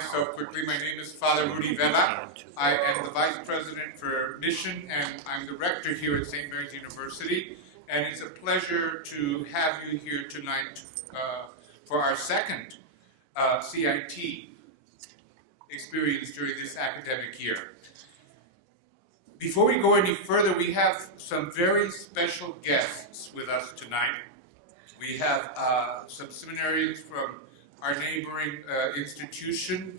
myself quickly. My name is Father Rudy Vela. I am the Vice President for Mission, and I'm the Rector here at St. Mary's University. And it's a pleasure to have you here tonight for our second CIT experience during this academic year. Before we go any further, we have some very special guests with us tonight. We have some seminarians from our neighboring institution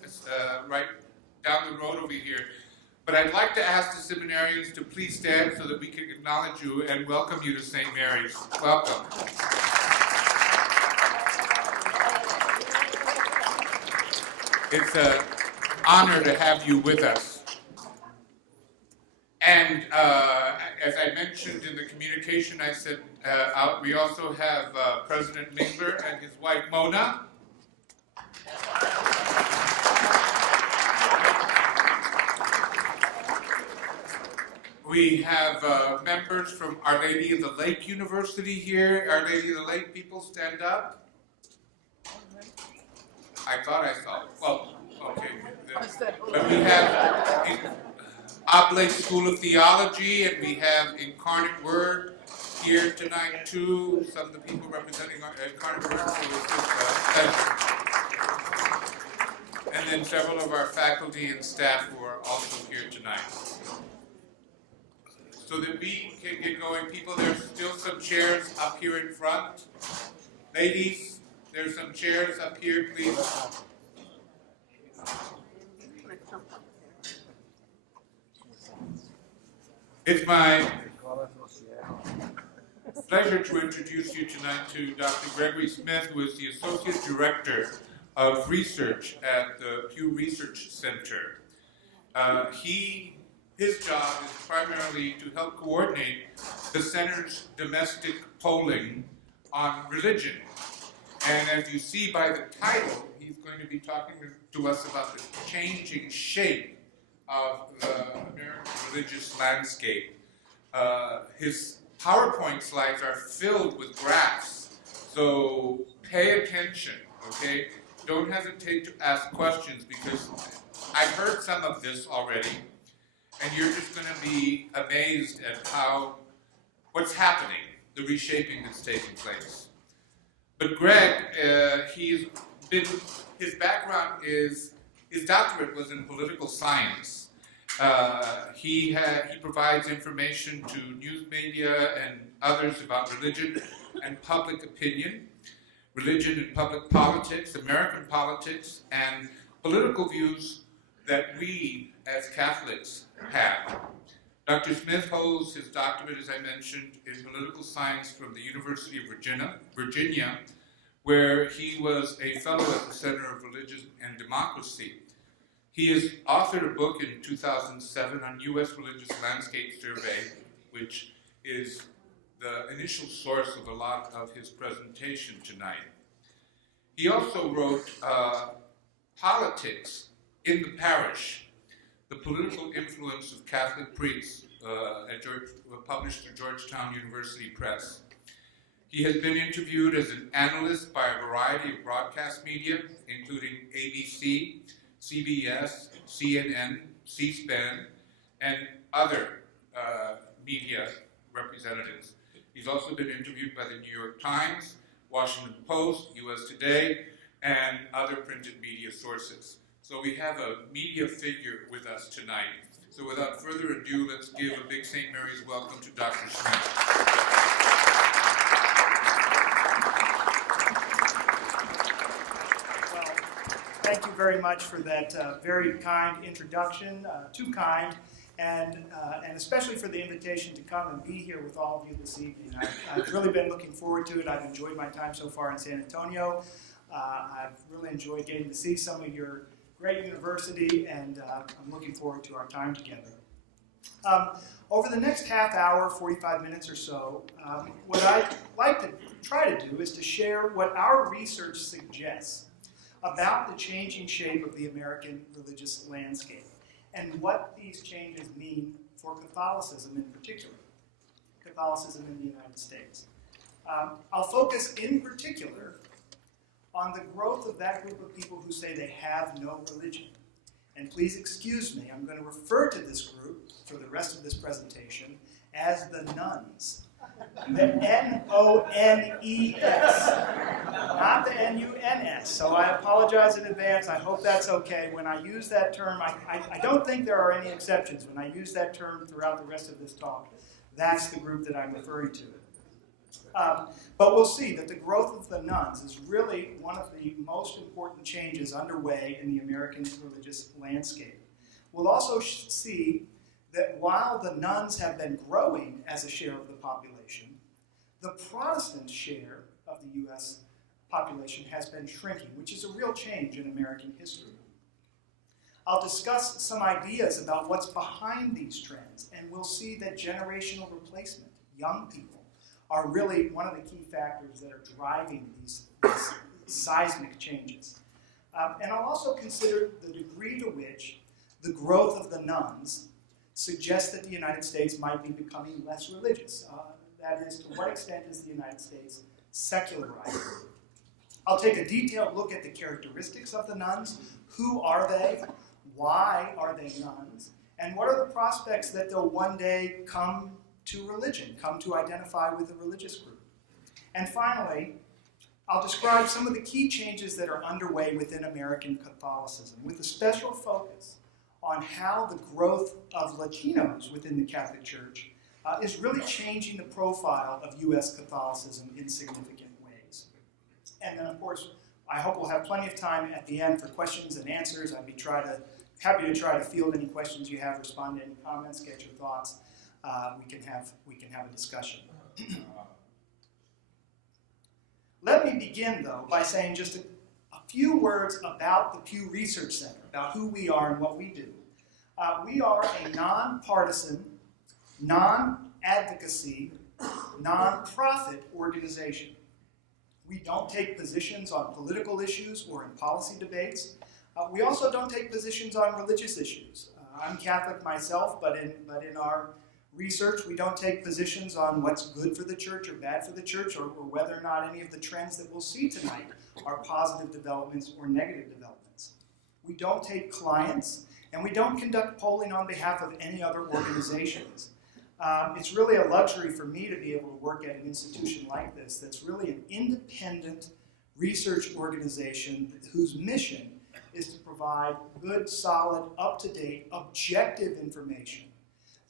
right down the road over here. But I'd like to ask the seminarians to please stand so that we can acknowledge you and welcome you to St. Mary's. Welcome. It's an honor to have you with us. And as I mentioned in the communication, I said we also have President Mingler and his wife Mona. We have members from Our Lady of the Lake University here. Our Lady of the Lake people, stand up. I thought I saw it. Well, okay. But we have Oblate School of Theology, and we have Incarnate Word here tonight too. Some of the people representing Incarnate Word. And then several of our faculty and staff who are also here tonight. So that we can get going, people, there's still some chairs up here in front. Ladies, there's some chairs up here, please. It's my pleasure to introduce you tonight to Dr. Gregory Smith, who is the Associate Director of Research at the Pew Research Center. His job is primarily to help coordinate the center's domestic polling on religion. And as you see by the title, he's going to be talking to us about the changing shape of the American religious landscape. His PowerPoint slides are filled with graphs, so pay attention, okay? Don't hesitate to ask questions, because I've heard some of this already, and you're just going to be amazed at what's happening, the reshaping that's taking place. But Greg, his background is, his doctorate was in political science. He provides information to news media and others about religion and public opinion, religion and public politics, American politics, and political views that we as Catholics have. Dr. Smith holds his doctorate, as I mentioned, in political science from the University of Virginia, where he was a fellow at the Center of Religion and Democracy. He has authored a book in 2007 on U.S. Religious Landscape Survey, which is the initial source of a lot of his presentation tonight. He also wrote Politics in the Parish, the Political Influence of Catholic Priests, published through Georgetown University Press. He has been interviewed as an analyst by a variety of broadcast media, including ABC, CBS, CNN, C-SPAN, and other media representatives. He's also been interviewed by the New York Times, Washington Post, US Today, and other printed media sources. So we have a media figure with us tonight. So without further ado, let's give a big St. Mary's welcome to Dr. Smith. Well, thank you very much for that very kind introduction, too kind, and especially for the invitation to come and be here with all of you this evening. I've really been looking forward to it. I've enjoyed my time so far in San Antonio. I've really enjoyed getting to see some of your great university, and I'm looking forward to our time together. Over the next half hour, 45 minutes or so, what I'd like to try to do is to share what our research suggests about the changing shape of the American religious landscape and what these changes mean for Catholicism in particular, Catholicism in the United States. I'll focus in particular on the growth of that group of people who say they have no religion. And please excuse me, I'm going to refer to this group for the rest of this presentation as the nuns. The N-O-N-E-S, not the N-U-N-S. So I apologize in advance. I hope that's okay. When I use that term, I don't think there are any exceptions. When I use that term throughout the rest of this talk, that's the group that I'm referring to. But we'll see that the growth of the nuns is really one of the most important changes underway in the American religious landscape. We'll also see that while the nuns have been growing as a share of the population, the Protestant share of the U.S. population has been shrinking, which is a real change in American history. I'll discuss some ideas about what's behind these trends, and we'll see that generational replacement, young people, are really one of the key factors that are driving these seismic changes. And I'll also consider the degree to which the growth of the nuns suggests that the United States might be becoming less religious. That is, to what extent is the United States secularized? I'll take a detailed look at the characteristics of the nuns. Who are they? Why are they nuns? And what are the prospects that they'll one day come to religion, come to identify with a religious group? And finally, I'll describe some of the key changes that are underway within American Catholicism, with a special focus on how the growth of Latinos within the Catholic Church is really changing the profile of U.S. Catholicism in significant ways. And then, of course, I hope we'll have plenty of time at the end for questions and answers. I'd be happy to try to field any questions you have, respond to any comments, get your thoughts. We can have a discussion. Let me begin, though, by saying just a few words about the Pew Research Center, about who we are and what we do. We are a nonpartisan, non-advocacy, non-profit organization. We don't take positions on political issues or in policy debates. We also don't take positions on religious issues. I'm Catholic myself, but in our research, we don't take positions on what's good for the church or bad for the church, or whether or not any of the trends that we'll see tonight are positive developments or negative developments. We don't take clients, and we don't conduct polling on behalf of any other organizations. It's really a luxury for me to be able to work at an institution like this that's really an independent research organization whose mission is to provide good, solid, up-to-date, objective information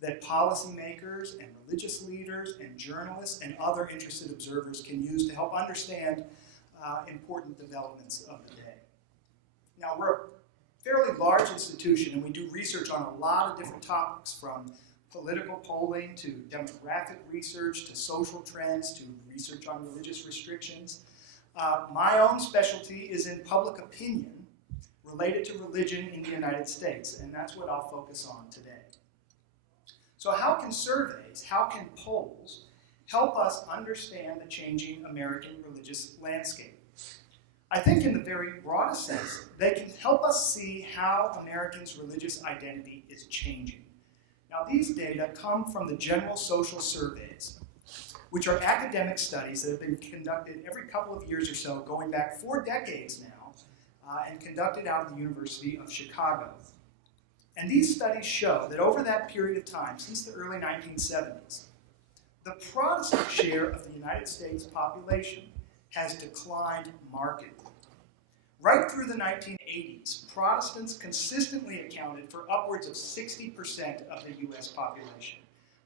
that policymakers and religious leaders and journalists and other interested observers can use to help understand important developments of the day. Now, we're a fairly large institution, and we do research on a lot of different topics, from political polling to demographic research to social trends to research on religious restrictions. My own specialty is in public opinion related to religion in the United States, and that's what I'll focus on today. So how can surveys, how can polls help us understand the changing American religious landscape? I think in the very broadest sense, they can help us see how Americans' religious identity is changing. Now, these data come from the General Social Surveys, which are academic studies that have been conducted every couple of years or so, going back 4 decades now, and conducted out of the University of Chicago. And these studies show that over that period of time, since the early 1970s, the Protestant share of the United States population has declined markedly. Right through the 1980s, Protestants consistently accounted for upwards of 60% of the U.S. population.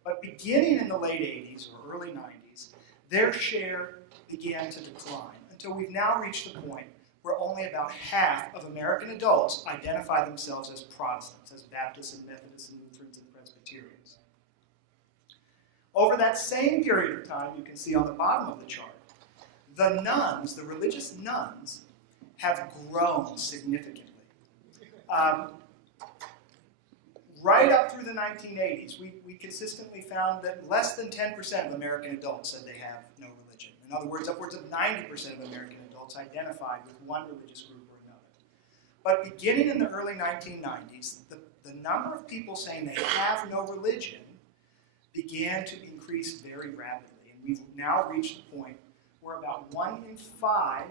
But beginning in the late 80s or early 90s, their share began to decline until we've now reached the point where only about half of American adults identify themselves as Protestants, as Baptists and Methodists and Lutherans and Presbyterians. Over that same period of time, you can see on the bottom of the chart, the nuns, the religious nuns, have grown significantly. Right up through the 1980s, we consistently found that less than 10% of American adults said they have no religion. In other words, upwards of 90% of American adults identified with one religious group or another. But beginning in the early 1990s, the number of people saying they have no religion began to increase very rapidly. And we've now reached the point where about 1 in 5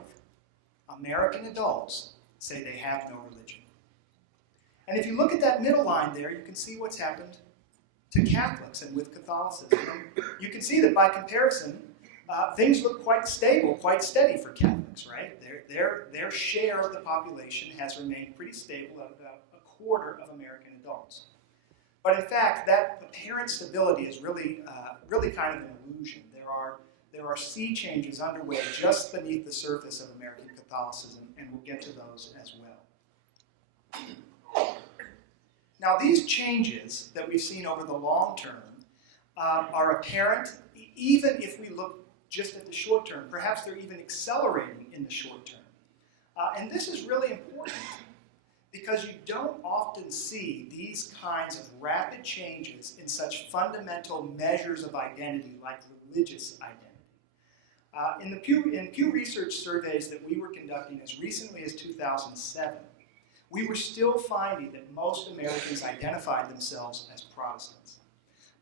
American adults say they have no religion. And if you look at that middle line there, you can see what's happened to Catholics and with Catholicism. And you can see that by comparison, things look quite stable, quite steady for Catholics, right? Their share of the population has remained pretty stable at about a quarter of American adults. But in fact, that apparent stability is really kind of an illusion. There are sea changes underway just beneath the surface of American Catholicism, and we'll get to those as well. Now, these changes that we've seen over the long term are apparent even if we look just at the short term. Perhaps they're even accelerating in the short term. And this is really important because you don't often see these kinds of rapid changes in such fundamental measures of identity like religious identity. In Pew Research surveys that we were conducting as recently as 2007, we were still finding that most Americans identified themselves as Protestants.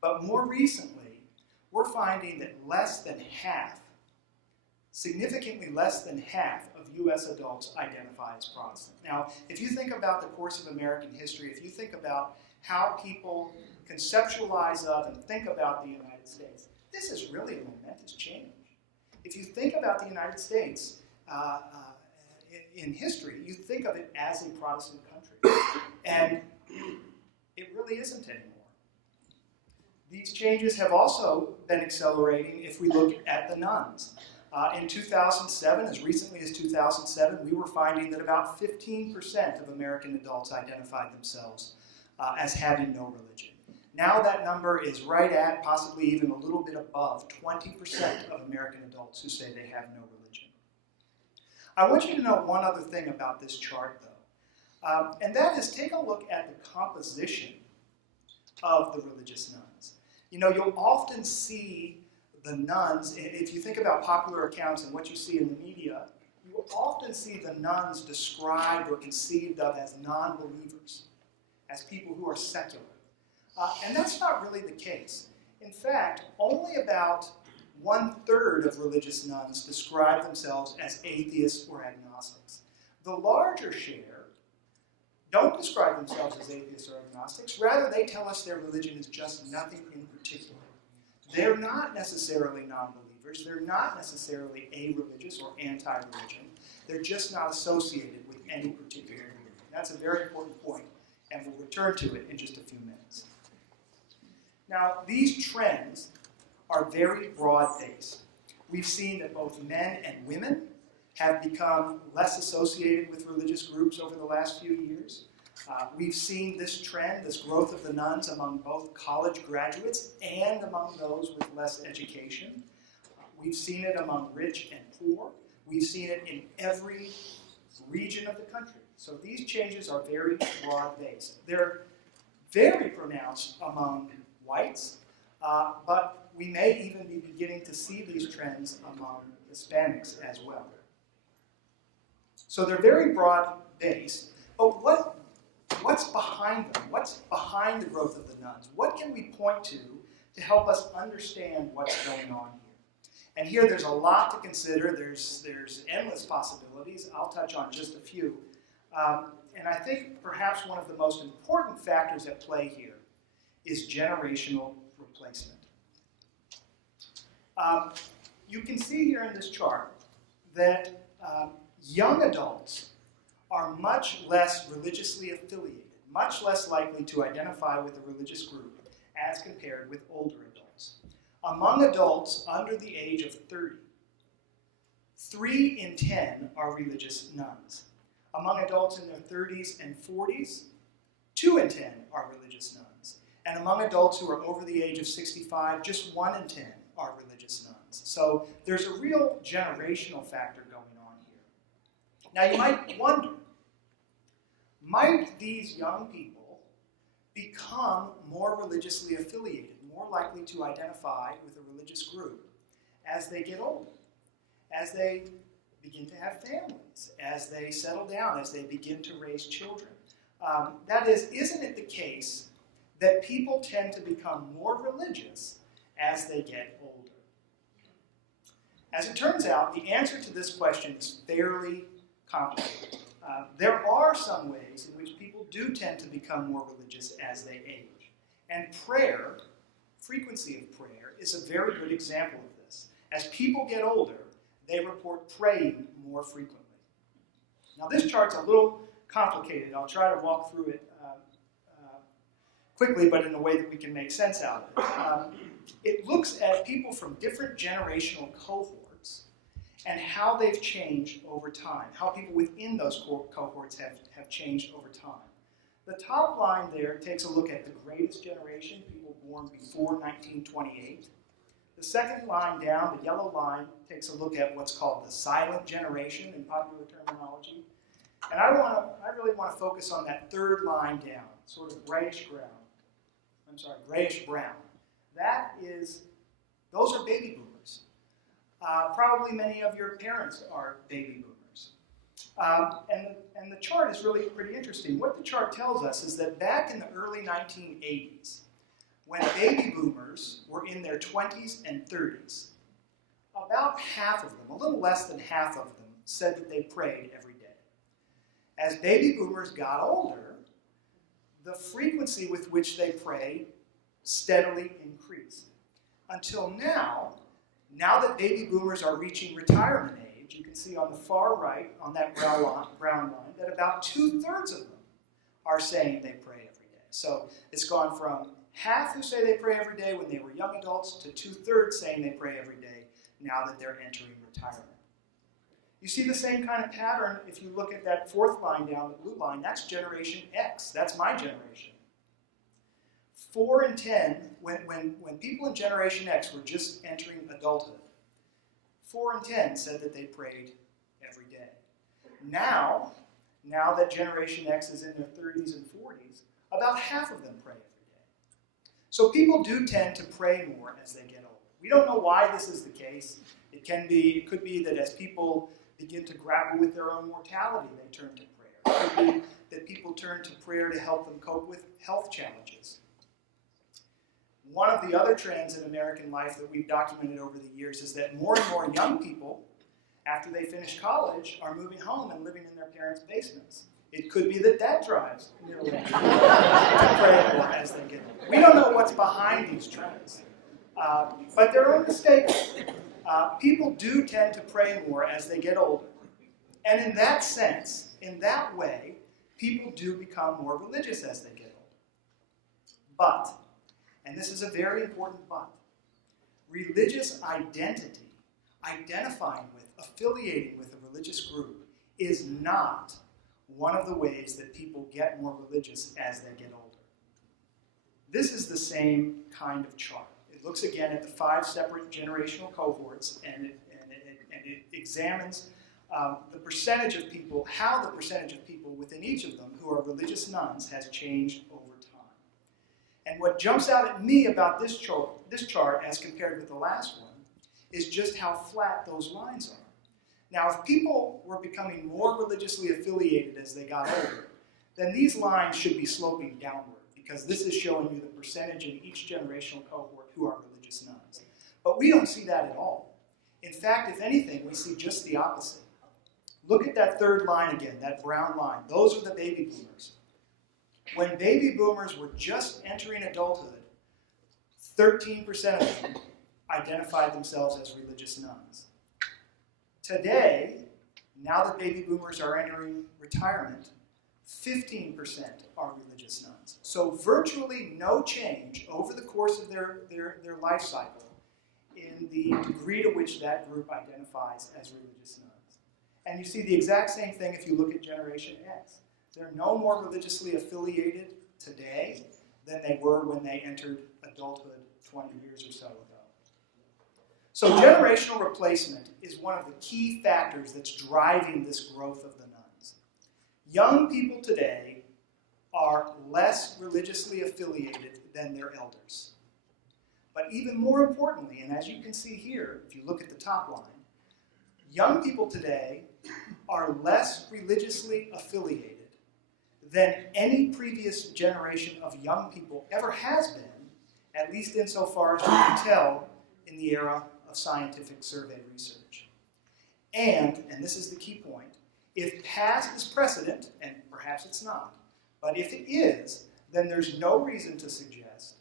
But more recently, we're finding that less than half, significantly less than half of U.S. adults identify as Protestant. Now, if you think about the course of American history, if you think about how people conceptualize of and think about the United States, this is really a momentous change. If you think about the United States in history, you think of it as a Protestant country. And it really isn't anymore. These changes have also been accelerating if we look at the nuns. In 2007, as recently as 2007, we were finding that about 15% of American adults identified themselves as having no religion. Now that number is right at, possibly even a little bit above, 20% of American adults who say they have no religion. I want you to know one other thing about this chart, though, and that is take a look at the composition of the religious nuns. You know, you'll often see the nuns, if you think about popular accounts and what you see in the media, you will often see the nuns described or conceived of as non-believers, as people who are secular. And that's not really the case. In fact, only about 1/3 of religious nuns describe themselves as atheists or agnostics. The larger share don't describe themselves as atheists or agnostics. Rather, they tell us their religion is just nothing in particular. They're not necessarily non-believers. They're not necessarily a-religious or anti-religion. They're just not associated with any particular religion. That's a very important point, and we'll return to it in just a few minutes. Now, these trends are very broad-based. We've seen that both men and women have become less associated with religious groups over the last few years. We've seen this trend, this growth of the nuns among both college graduates and among those with less education. We've seen it among rich and poor. We've seen it in every region of the country. So these changes are very broad-based. They're very pronounced among whites, but we may even be beginning to see these trends among Hispanics as well. So they're very broad-based, but what's behind them? What's behind the growth of the nuns? What can we point to help us understand what's going on here? And here there's a lot to consider. There's endless possibilities. I'll touch on just a few. And I think perhaps one of the most important factors at play here is generational replacement. You can see here in this chart that young adults are much less religiously affiliated, much less likely to identify with a religious group as compared with older adults. Among adults under the age of 30, 3 in 10 are religious nuns. Among adults in their 30s and 40s, 2 in 10 are religious nuns. And among adults who are over the age of 65, just 1 in 10 are religious nuns. So there's a real generational factor going on here. Now you might wonder, might these young people become more religiously affiliated, more likely to identify with a religious group as they get older, as they begin to have families, as they settle down, as they begin to raise children? That is, isn't it the case that people tend to become more religious as they get older? As it turns out, the answer to this question is fairly complicated. There are some ways in which people do tend to become more religious as they age. And prayer, frequency of prayer, is a very good example of this. As people get older, they report praying more frequently. Now this chart's a little complicated. I'll try to walk through it quickly, but in a way that we can make sense out of it. It looks at people from different generational cohorts and how they've changed over time, how people within those cohorts have changed over time. The top line there takes a look at the greatest generation, people born before 1928. The second line down, the yellow line, takes a look at what's called the silent generation in popular terminology. And I really want to focus on that third line down, sort of grayish brown. Those are baby boomers. Probably many of your parents are baby boomers. And the chart is really pretty interesting. What the chart tells us is that back in the early 1980s, when baby boomers were in their 20s and 30s, about half of them, a little less than half of them, said that they prayed every day. As baby boomers got older, the frequency with which they prayed steadily increased. Until now that baby boomers are reaching retirement age, you can see on the far right, on that brown line, that about 2/3 of them are saying they pray every day. So it's gone from half who say they pray every day when they were young adults to 2/3 saying they pray every day now that they're entering retirement. You see the same kind of pattern if you look at that fourth line down, the blue line. That's Generation X. That's my generation. 4 in 10, when people in Generation X were just entering adulthood, 4 in 10 said that they prayed every day. Now that Generation X is in their 30s and 40s, about half of them pray every day. So people do tend to pray more as they get older. We don't know why this is the case. It could be that as people begin to grapple with their own mortality, they turn to prayer. It could be that people turn to prayer to help them cope with health challenges. One of the other trends in American life that we've documented over the years is that more and more young people, after they finish college, are moving home and living in their parents' basements. It could be that drives middle-aged people to pray more as they get older. We don't know what's behind these trends, but they're unmistakable. People do tend to pray more as they get older. And in that sense, in that way, people do become more religious as they get older. But, and this is a very important but, religious identity, identifying with, affiliating with a religious group, is not one of the ways that people get more religious as they get older. This is the same kind of chart. It looks again at the 5 separate generational cohorts, and it examines the percentage of people, how the percentage of people within each of them who are religious nuns has changed over time. And what jumps out at me about this chart as compared with the last one is just how flat those lines are. Now, if people were becoming more religiously affiliated as they got older, then these lines should be sloping downward, because this is showing you the percentage in each generational cohort who are religious nuns. But we don't see that at all. In fact, if anything, we see just the opposite. Look at that third line again, that brown line. Those are the baby boomers. When baby boomers were just entering adulthood, 13% of them identified themselves as religious nuns. Today, now that baby boomers are entering retirement, 15% are religious nuns. So virtually no change over the course of their life cycle in the degree to which that group identifies as religious nuns. And you see the exact same thing if you look at Generation X. They're no more religiously affiliated today than they were when they entered adulthood 20 years or so ago. So generational replacement is one of the key factors that's driving this growth of the nuns. Young people today are less religiously affiliated than their elders. But even more importantly, and as you can see here, if you look at the top line, young people today are less religiously affiliated than any previous generation of young people ever has been, at least insofar as we can tell in the era of scientific survey research. And this is the key point, If past is precedent, and perhaps it's not, but if it is, then there's no reason to suggest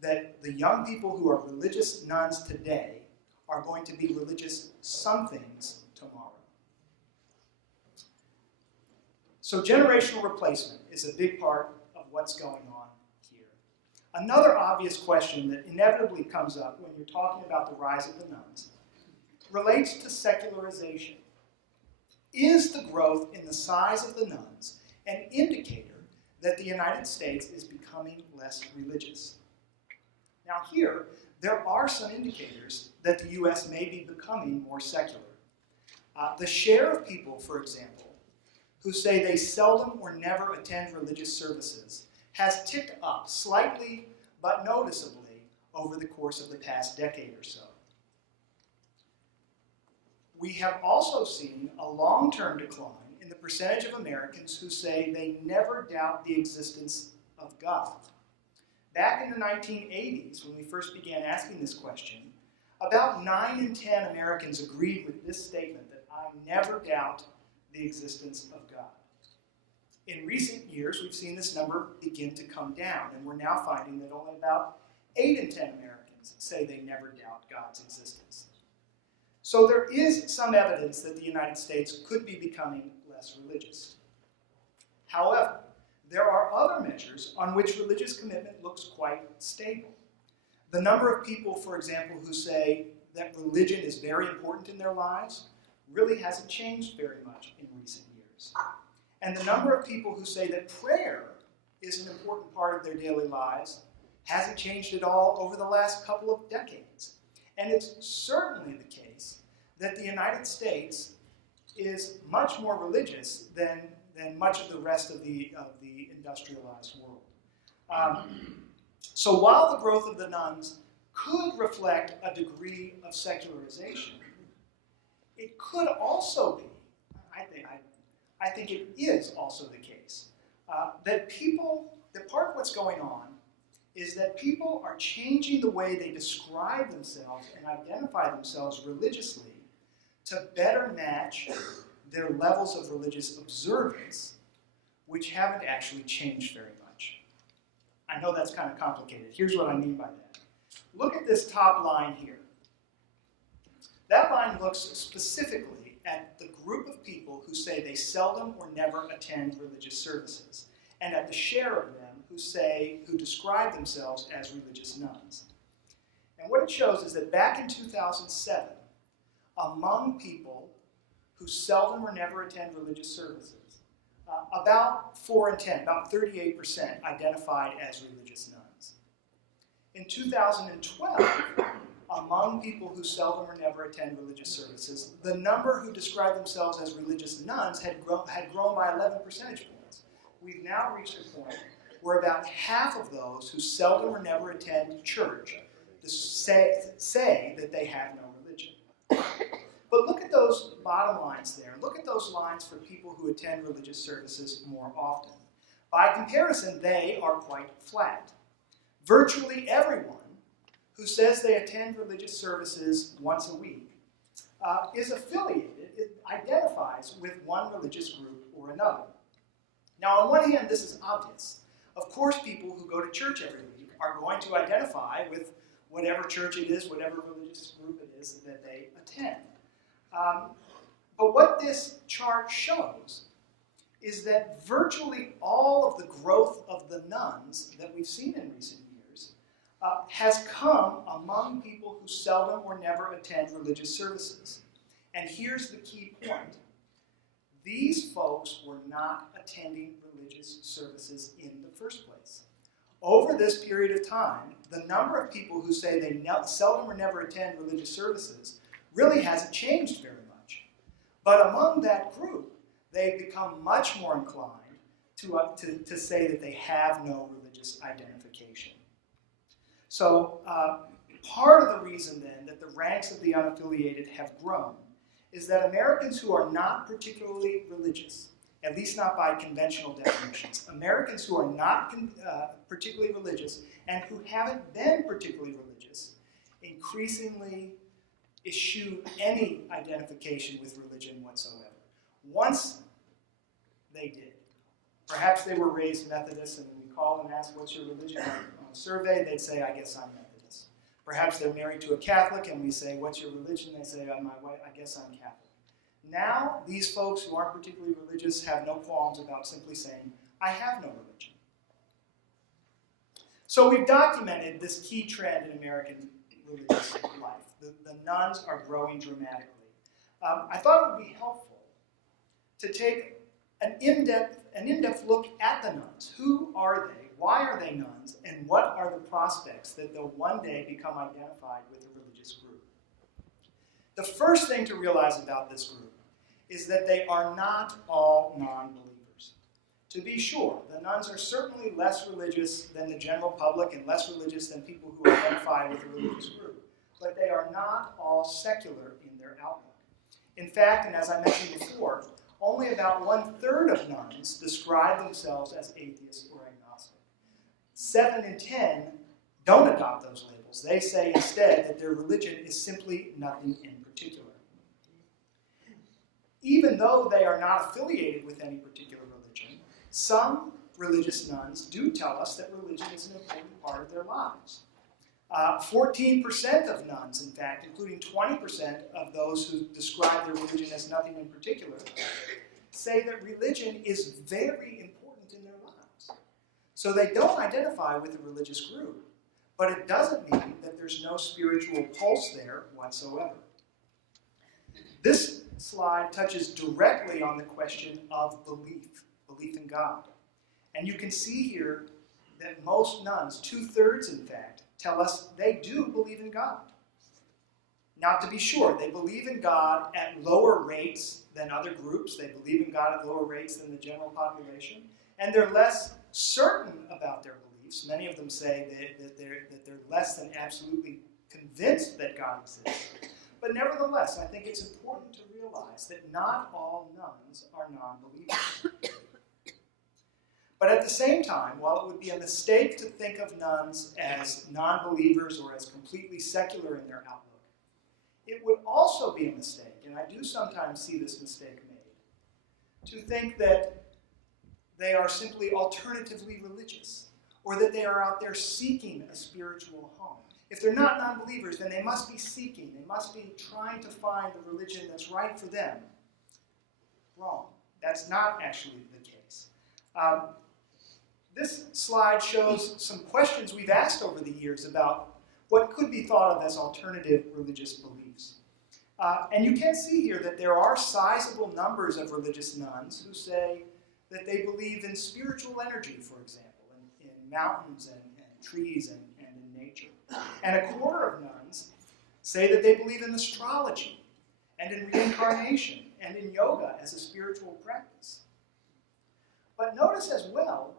that the young people who are religious nuns today are going to be religious somethings tomorrow. So generational replacement is a big part of what's going on here. Another obvious question that inevitably comes up when you're talking about the rise of the nuns relates to secularization. Is the growth in the size of the nuns an indicator that the United States is becoming less religious? Now here, there are some indicators that the U.S. may be becoming more secular. The share of people, for example, who say they seldom or never attend religious services has ticked up slightly but noticeably over the course of the past decade or so. We have also seen a long-term decline in the percentage of Americans who say they never doubt the existence of God. Back in the 1980s, when we first began asking this question, about 9 in 10 Americans agreed with this statement that I never doubt the existence of God. In recent years, we've seen this number begin to come down, and we're now finding that only about 8 in 10 Americans say they never doubt God's existence. So there is some evidence that the United States could be becoming less religious. However, there are other measures on which religious commitment looks quite stable. The number of people, for example, who say that religion is very important in their lives really hasn't changed very much in recent years. And the number of people who say that prayer is an important part of their daily lives hasn't changed at all over the last couple of decades. And it's certainly the case that the United States is much more religious than much of the rest of the industrialized world. So while the growth of the nuns could reflect a degree of secularization, it could also be, I think it is also the case, that part of what's going on is that people are changing the way they describe themselves and identify themselves religiously to better match their levels of religious observance, which haven't actually changed very much. I know that's kind of complicated. Here's what I mean by that. Look at this top line here. That line looks specifically at the group of people who say they seldom or never attend religious services, and at the share of them who describe themselves as religious nuns. And what it shows is that back in 2007, among people who seldom or never attend religious services, about 4 in 10, about 38% identified as religious nuns. In 2012, among people who seldom or never attend religious services, the number who describe themselves as religious nuns had grown by 11 percentage points. We've now reached a point where about half of those who seldom or never attend church say that they have no religion. But look at those bottom lines there. Look at those lines for people who attend religious services more often. By comparison, they are quite flat. Virtually everyone who says they attend religious services once a week is affiliated, it identifies with one religious group or another. Now, on one hand, this is obvious. Of course, people who go to church every week are going to identify with whatever church it is, whatever religious group it is that they attend. But what this chart shows is that virtually all of the growth of the nuns that we've seen in recent years has come among people who seldom or never attend religious services. And here's the key point. These folks were not attending religious services in the first place. Over this period of time, the number of people who say they seldom or never attend religious services really hasn't changed very much. But among that group, they've become much more inclined to say that they have no religious identification. So part of the reason then that the ranks of the unaffiliated have grown is that Americans who are not particularly religious, at least not by conventional definitions, Americans who are not particularly religious and who haven't been particularly religious increasingly eschew any identification with religion whatsoever. Once they did. Perhaps they were raised Methodist, and when we call and ask, what's your religion on a survey, they'd say, I guess I'm Methodist. Perhaps they're married to a Catholic, and we say, what's your religion? They say, my wife, I guess I'm Catholic. Now, these folks who aren't particularly religious have no qualms about simply saying, I have no religion. So we've documented this key trend in American religious life. The nuns are growing dramatically. I thought it would be helpful to take an in-depth look at the nuns. Who are they? Why are they nuns? And what are the prospects that they'll one day become identified with a religious group? The first thing to realize about this group is that they are not all non-believers. To be sure, the nuns are certainly less religious than the general public and less religious than people who identify with a religious group. But they are not all secular in their outlook. In fact, and as I mentioned before, only about 1/3 of nuns describe themselves as atheists or agnostic. 7 in 10 don't adopt those labels. They say instead that their religion is simply nothing in particular. Even though they are not affiliated with any particular religion, some religious nuns do tell us that religion is an important part of their lives. 14% of nuns, in fact, including 20% of those who describe their religion as nothing in particular, say that religion is very important in their lives. So they don't identify with a religious group, but it doesn't mean that there's no spiritual pulse there whatsoever. This slide touches directly on the question of belief in God. And you can see here that most nuns, 2/3 in fact, tell us they do believe in God. Now, to be sure, they believe in God at lower rates than other groups. They believe in God at lower rates than the general population. And they're less certain about their beliefs. Many of them say that they're less than absolutely convinced that God exists. But nevertheless, I think it's important to realize that not all nuns are non-believers. But at the same time, while it would be a mistake to think of nuns as non-believers or as completely secular in their outlook, it would also be a mistake, and I do sometimes see this mistake made, to think that they are simply alternatively religious, or that they are out there seeking a spiritual home. If they're not non-believers, then they must be seeking, they must be trying to find the religion that's right for them. Wrong. That's not actually the case. This slide shows some questions we've asked over the years about what could be thought of as alternative religious beliefs. And you can see here that there are sizable numbers of religious nuns who say that they believe in spiritual energy, for example, in mountains and trees and in nature. And 1/4 of nuns say that they believe in astrology and in reincarnation and in yoga as a spiritual practice. But notice as well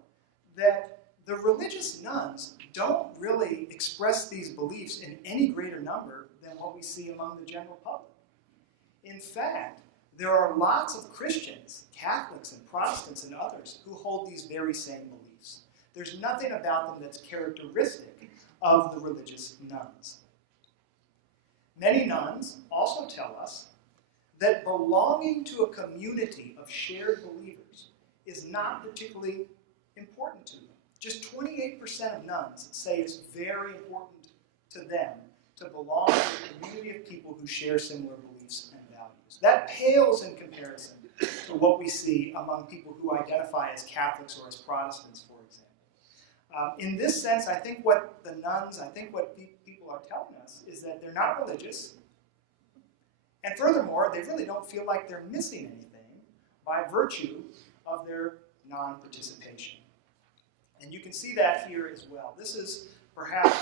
that the religious nuns don't really express these beliefs in any greater number than what we see among the general public. In fact, there are lots of Christians, Catholics and Protestants and others, who hold these very same beliefs. There's nothing about them that's characteristic of the religious nuns. Many nuns also tell us that belonging to a community of shared believers is not particularly important to them. Just 28% of nuns say it's very important to them to belong to a community of people who share similar beliefs and values. That pales in comparison to what we see among people who identify as Catholics or as Protestants, for example. In this sense, I think what the nuns, what people are telling us is that they're not religious, and furthermore, they really don't feel like they're missing anything by virtue of their non-participation. And you can see that here as well. This is perhaps,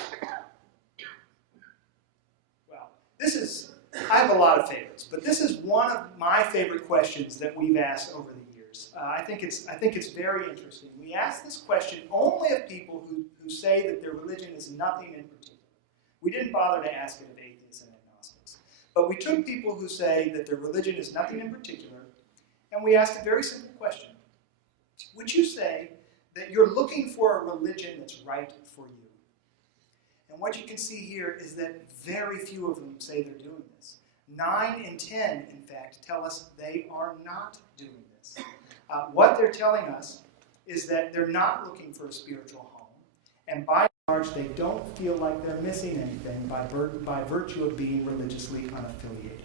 I have a lot of favorites, but this is one of my favorite questions that we've asked over the years. I think it's very interesting. We ask this question only of people who say that their religion is nothing in particular. We didn't bother to ask it of atheists and agnostics. But we took people who say that their religion is nothing in particular, and we asked a very simple question. Would you say that you're looking for a religion that's right for you? And what you can see here is that very few of them say they're doing this. 9 in 10, in fact, tell us they are not doing this. What they're telling us is that they're not looking for a spiritual home, and by and large, they don't feel like they're missing anything by virtue of being religiously unaffiliated.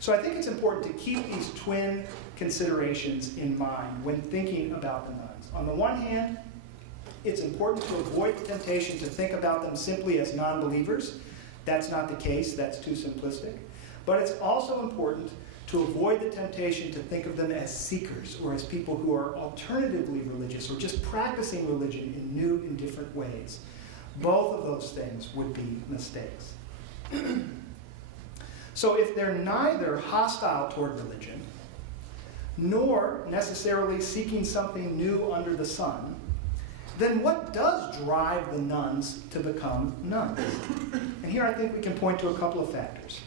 So I think it's important to keep these twin considerations in mind when thinking about the nuns. On the one hand, it's important to avoid the temptation to think about them simply as non-believers. That's not the case. That's too simplistic. But it's also important to avoid the temptation to think of them as seekers or as people who are alternatively religious or just practicing religion in new and different ways. Both of those things would be mistakes. So if they're neither hostile toward religion, nor necessarily seeking something new under the sun, then what does drive the nuns to become nuns? And here I think we can point to a couple of factors.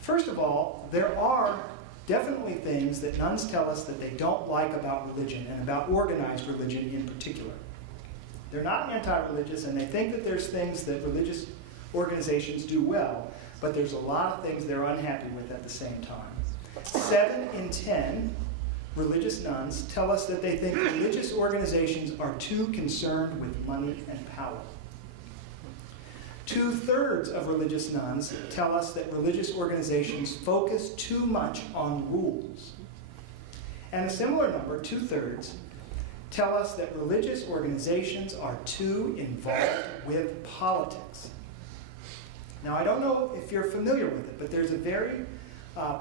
First of all, there are definitely things that nuns tell us that they don't like about religion, and about organized religion in particular. They're not anti-religious, and they think that there's things that religious organizations do well, but there's a lot of things they're unhappy with at the same time. 7 in 10 religious nuns tell us that they think religious organizations are too concerned with money and power. 2/3 of religious nuns tell us that religious organizations focus too much on rules. And a similar number, 2/3, tell us that religious organizations are too involved with politics. Now, I don't know if you're familiar with it, but there's a very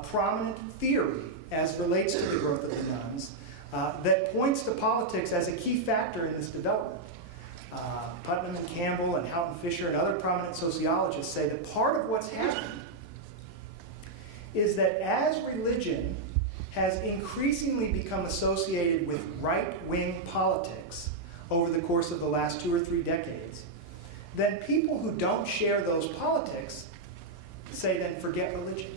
prominent theory as relates to the growth of the nuns that points to politics as a key factor in this development. Putnam and Campbell and Houghton Fisher and other prominent sociologists say that part of what's happened is that as religion has increasingly become associated with right-wing politics over the course of the last 2 or 3 decades, then people who don't share those politics say, then forget religion.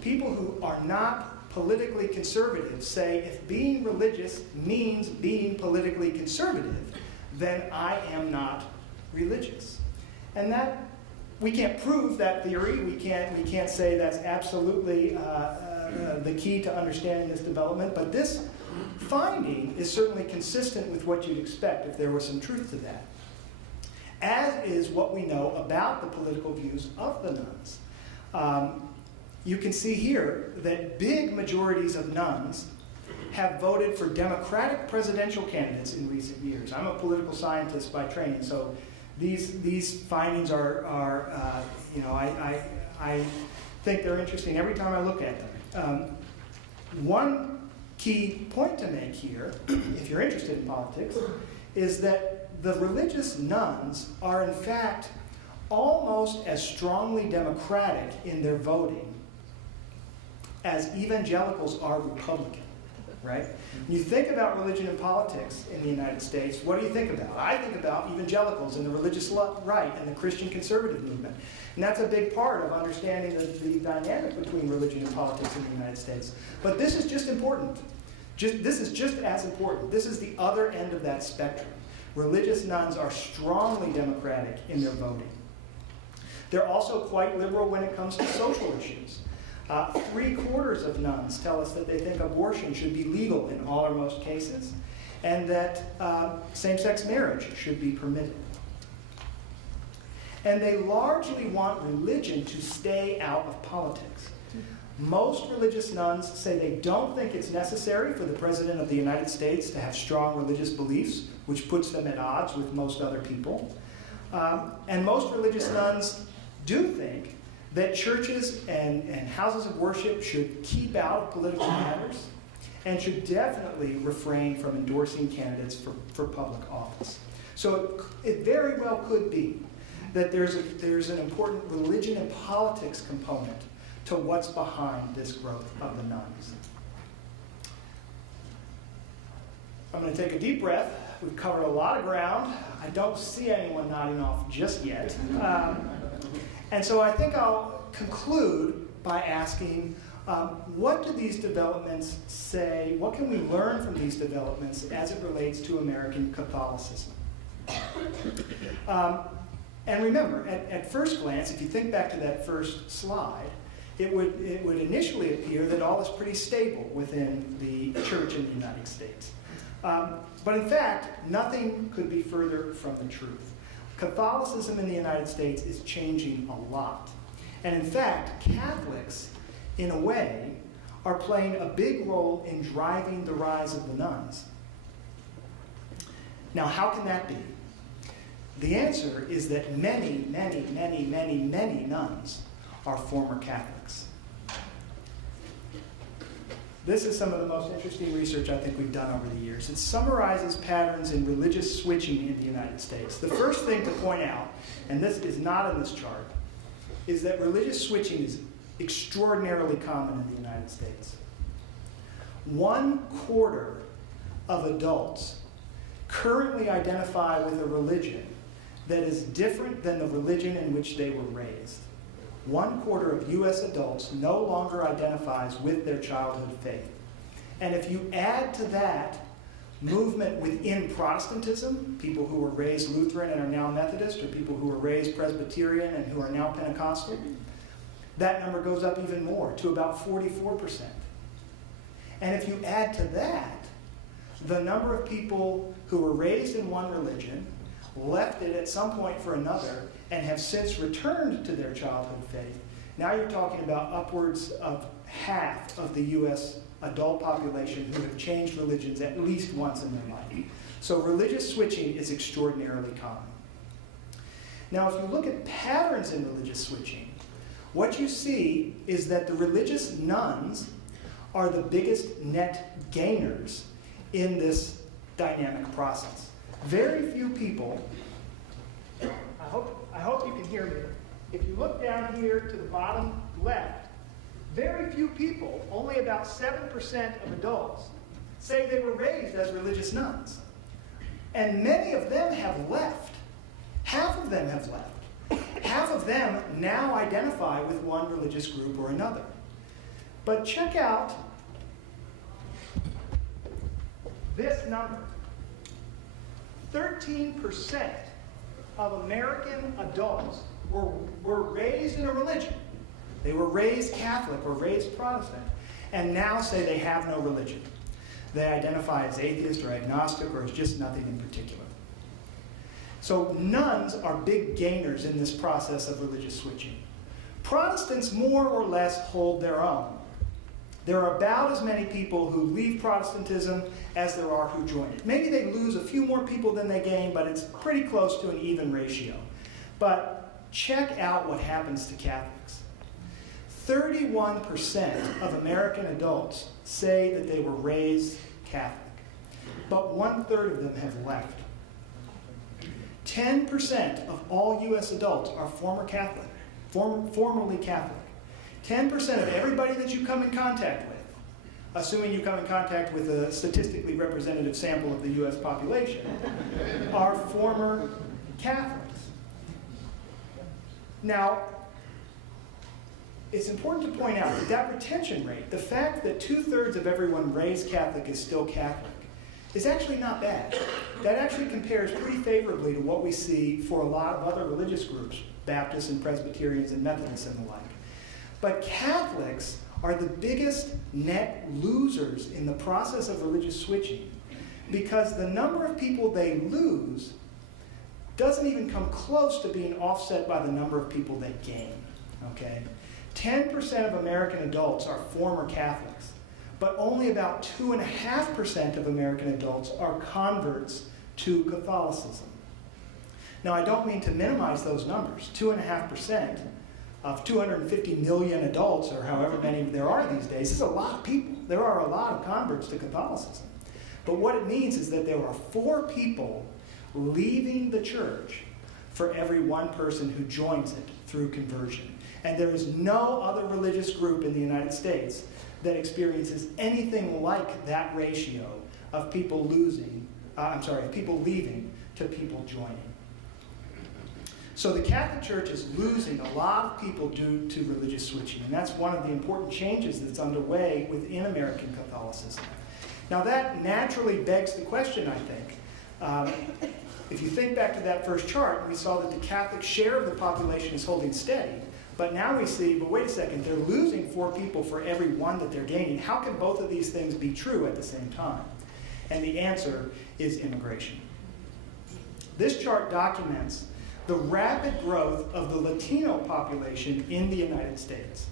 People who are not politically conservative say, if being religious means being politically conservative, then I am not religious. And that, we can't prove that theory. We can't say that's absolutely the key to understanding this development, but this finding is certainly consistent with what you'd expect if there was some truth to that. As is what we know about the political views of the nuns. You can see here that big majorities of nuns have voted for Democratic presidential candidates in recent years. I'm a political scientist by training, so these findings are I think they're interesting every time I look at them. One key point to make here, if you're interested in politics, is that the religious nuns are in fact almost as strongly Democratic in their voting as evangelicals are Republican, right? When you think about religion and politics in the United States, what do you think about? I think about evangelicals and the religious right and the Christian conservative movement. And that's a big part of understanding the dynamic between religion and politics in the United States. But this is just important. This is just as important. This is the other end of that spectrum. Religious nuns are strongly Democratic in their voting. They're also quite liberal when it comes to social issues. 3/4 of nuns tell us that they think abortion should be legal in all or most cases, and that same-sex marriage should be permitted. And they largely want religion to stay out of politics. Most religious nuns say they don't think it's necessary for the President of the United States to have strong religious beliefs, which puts them at odds with most other people. And most religious nuns do think that churches and houses of worship should keep out of political matters and should definitely refrain from endorsing candidates for public office. So it very well could be that there's an important religion and politics component to what's behind this growth of the nuns. I'm going to take a deep breath. We've covered a lot of ground. I don't see anyone nodding off just yet. And so I think I'll conclude by asking, what do these developments say? What can we learn from these developments as it relates to American Catholicism? And remember, at first glance, if you think back to that first slide, it would initially appear that all is pretty stable within the church in the United States. But in fact, nothing could be further from the truth. Catholicism in the United States is changing a lot. And in fact, Catholics, in a way, are playing a big role in driving the rise of the nuns. Now, how can that be? The answer is that many nuns are former Catholics. This is some of the most interesting research I think we've done over the years. It summarizes patterns in religious switching in the United States. The first thing to point out, and this is not in this chart, is that religious switching is extraordinarily common in the United States. 1/4 of adults currently identify with a religion that is different than the religion in which they were raised. 1/4 of U.S. adults no longer identifies with their childhood faith. And if you add to that movement within Protestantism, people who were raised Lutheran and are now Methodist, or people who were raised Presbyterian and who are now Pentecostal, that number goes up even more, to about 44%. And if you add to that the number of people who were raised in one religion, left it at some point for another, and have since returned to their childhood faith, now you're talking about upwards of half of the U.S. adult population who have changed religions at least once in their life. So religious switching is extraordinarily common. Now, if you look at patterns in religious switching, what you see is that the religious nuns are the biggest net gainers in this dynamic process. Very few people, I hope you can hear me. If you look down here to the bottom left, very few people, only about 7% of adults, say they were raised as religious nuns. And many of them have left. Half of them have left. Half of them now identify with one religious group or another. But check out this number. 13% of American adults were raised in a religion. They were raised Catholic or raised Protestant, and now say they have no religion. They identify as atheist or agnostic or as just nothing in particular. So nuns are big gainers in this process of religious switching. Protestants more or less hold their own. There are about as many people who leave Protestantism as there are who join it. Maybe they lose a few more people than they gain, but it's pretty close to an even ratio. But check out what happens to Catholics. 31% of American adults say that they were raised Catholic, but 1/3 of them have left. 10% of all U.S. adults are formerly Catholic. 10% of everybody that you come in contact with, assuming you come in contact with a statistically representative sample of the U.S. population, are former Catholics. Now, it's important to point out that that retention rate, the fact that 2/3 of everyone raised Catholic is still Catholic, is actually not bad. That actually compares pretty favorably to what we see for a lot of other religious groups, Baptists and Presbyterians and Methodists and the like. But Catholics are the biggest net losers in the process of religious switching, because the number of people they lose doesn't even come close to being offset by the number of people they gain. Okay? 10% of American adults are former Catholics, but only about 2.5% of American adults are converts to Catholicism. Now, I don't mean to minimize those numbers. 2.5% of 250 million adults, or however many there are these days, is a lot of people. There are a lot of converts to Catholicism. But what it means is that there are 4 people leaving the church for every 1 person who joins it through conversion. And there is no other religious group in the United States that experiences anything like that ratio of people leaving to people joining. So the Catholic Church is losing a lot of people due to religious switching, and that's one of the important changes that's underway within American Catholicism. Now that naturally begs the question, I think. If you think back to that first chart, we saw that the Catholic share of the population is holding steady, But now we see, but wait a second, they're losing 4 people for every 1 that they're gaining. How can both of these things be true at the same time? And the answer is immigration. This chart documents the rapid growth of the Latino population in the United States.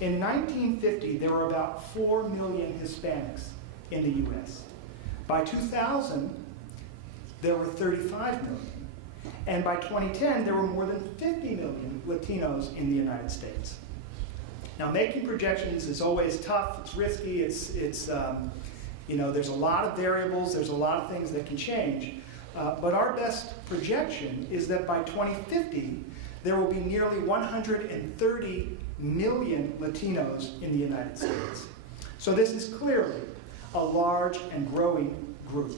In 1950, there were about 4 million Hispanics in the US. By 2000, there were 35 million. And by 2010, there were more than 50 million Latinos in the United States. Now, making projections is always tough. It's risky. There's a lot of variables. There's a lot of things that can change. But our best projection is that by 2050, there will be nearly 130 million Latinos in the United States. So this is clearly a large and growing group.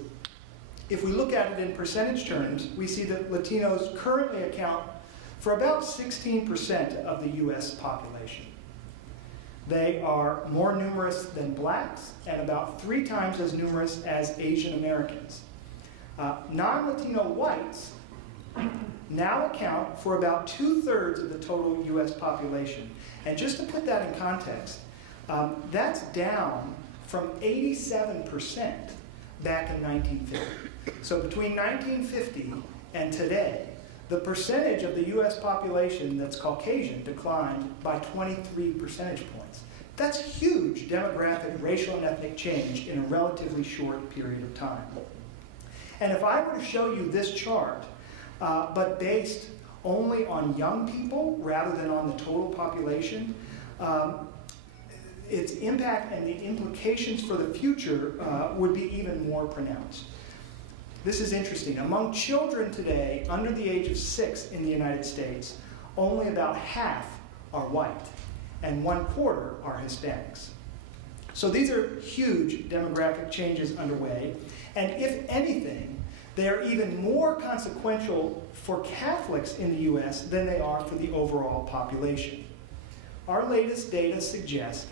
If we look at it in percentage terms, we see that Latinos currently account for about 16% of the US population. They are more numerous than blacks and about 3 times as numerous as Asian Americans. Non-Latino whites now account for about 2/3 of the total US population. And just to put that in context, that's down from 87% back in 1950. So between 1950 and today, the percentage of the US population that's Caucasian declined by 23 percentage points. That's huge demographic, racial, and ethnic change in a relatively short period of time. And if I were to show you this chart, but based only on young people rather than on the total population, its impact and the implications for the future would be even more pronounced. This is interesting. Among children today under the age of 6 in the United States, only about half are white, and 1/4 are Hispanics. So these are huge demographic changes underway, and if anything, they are even more consequential for Catholics in the US than they are for the overall population. Our latest data suggest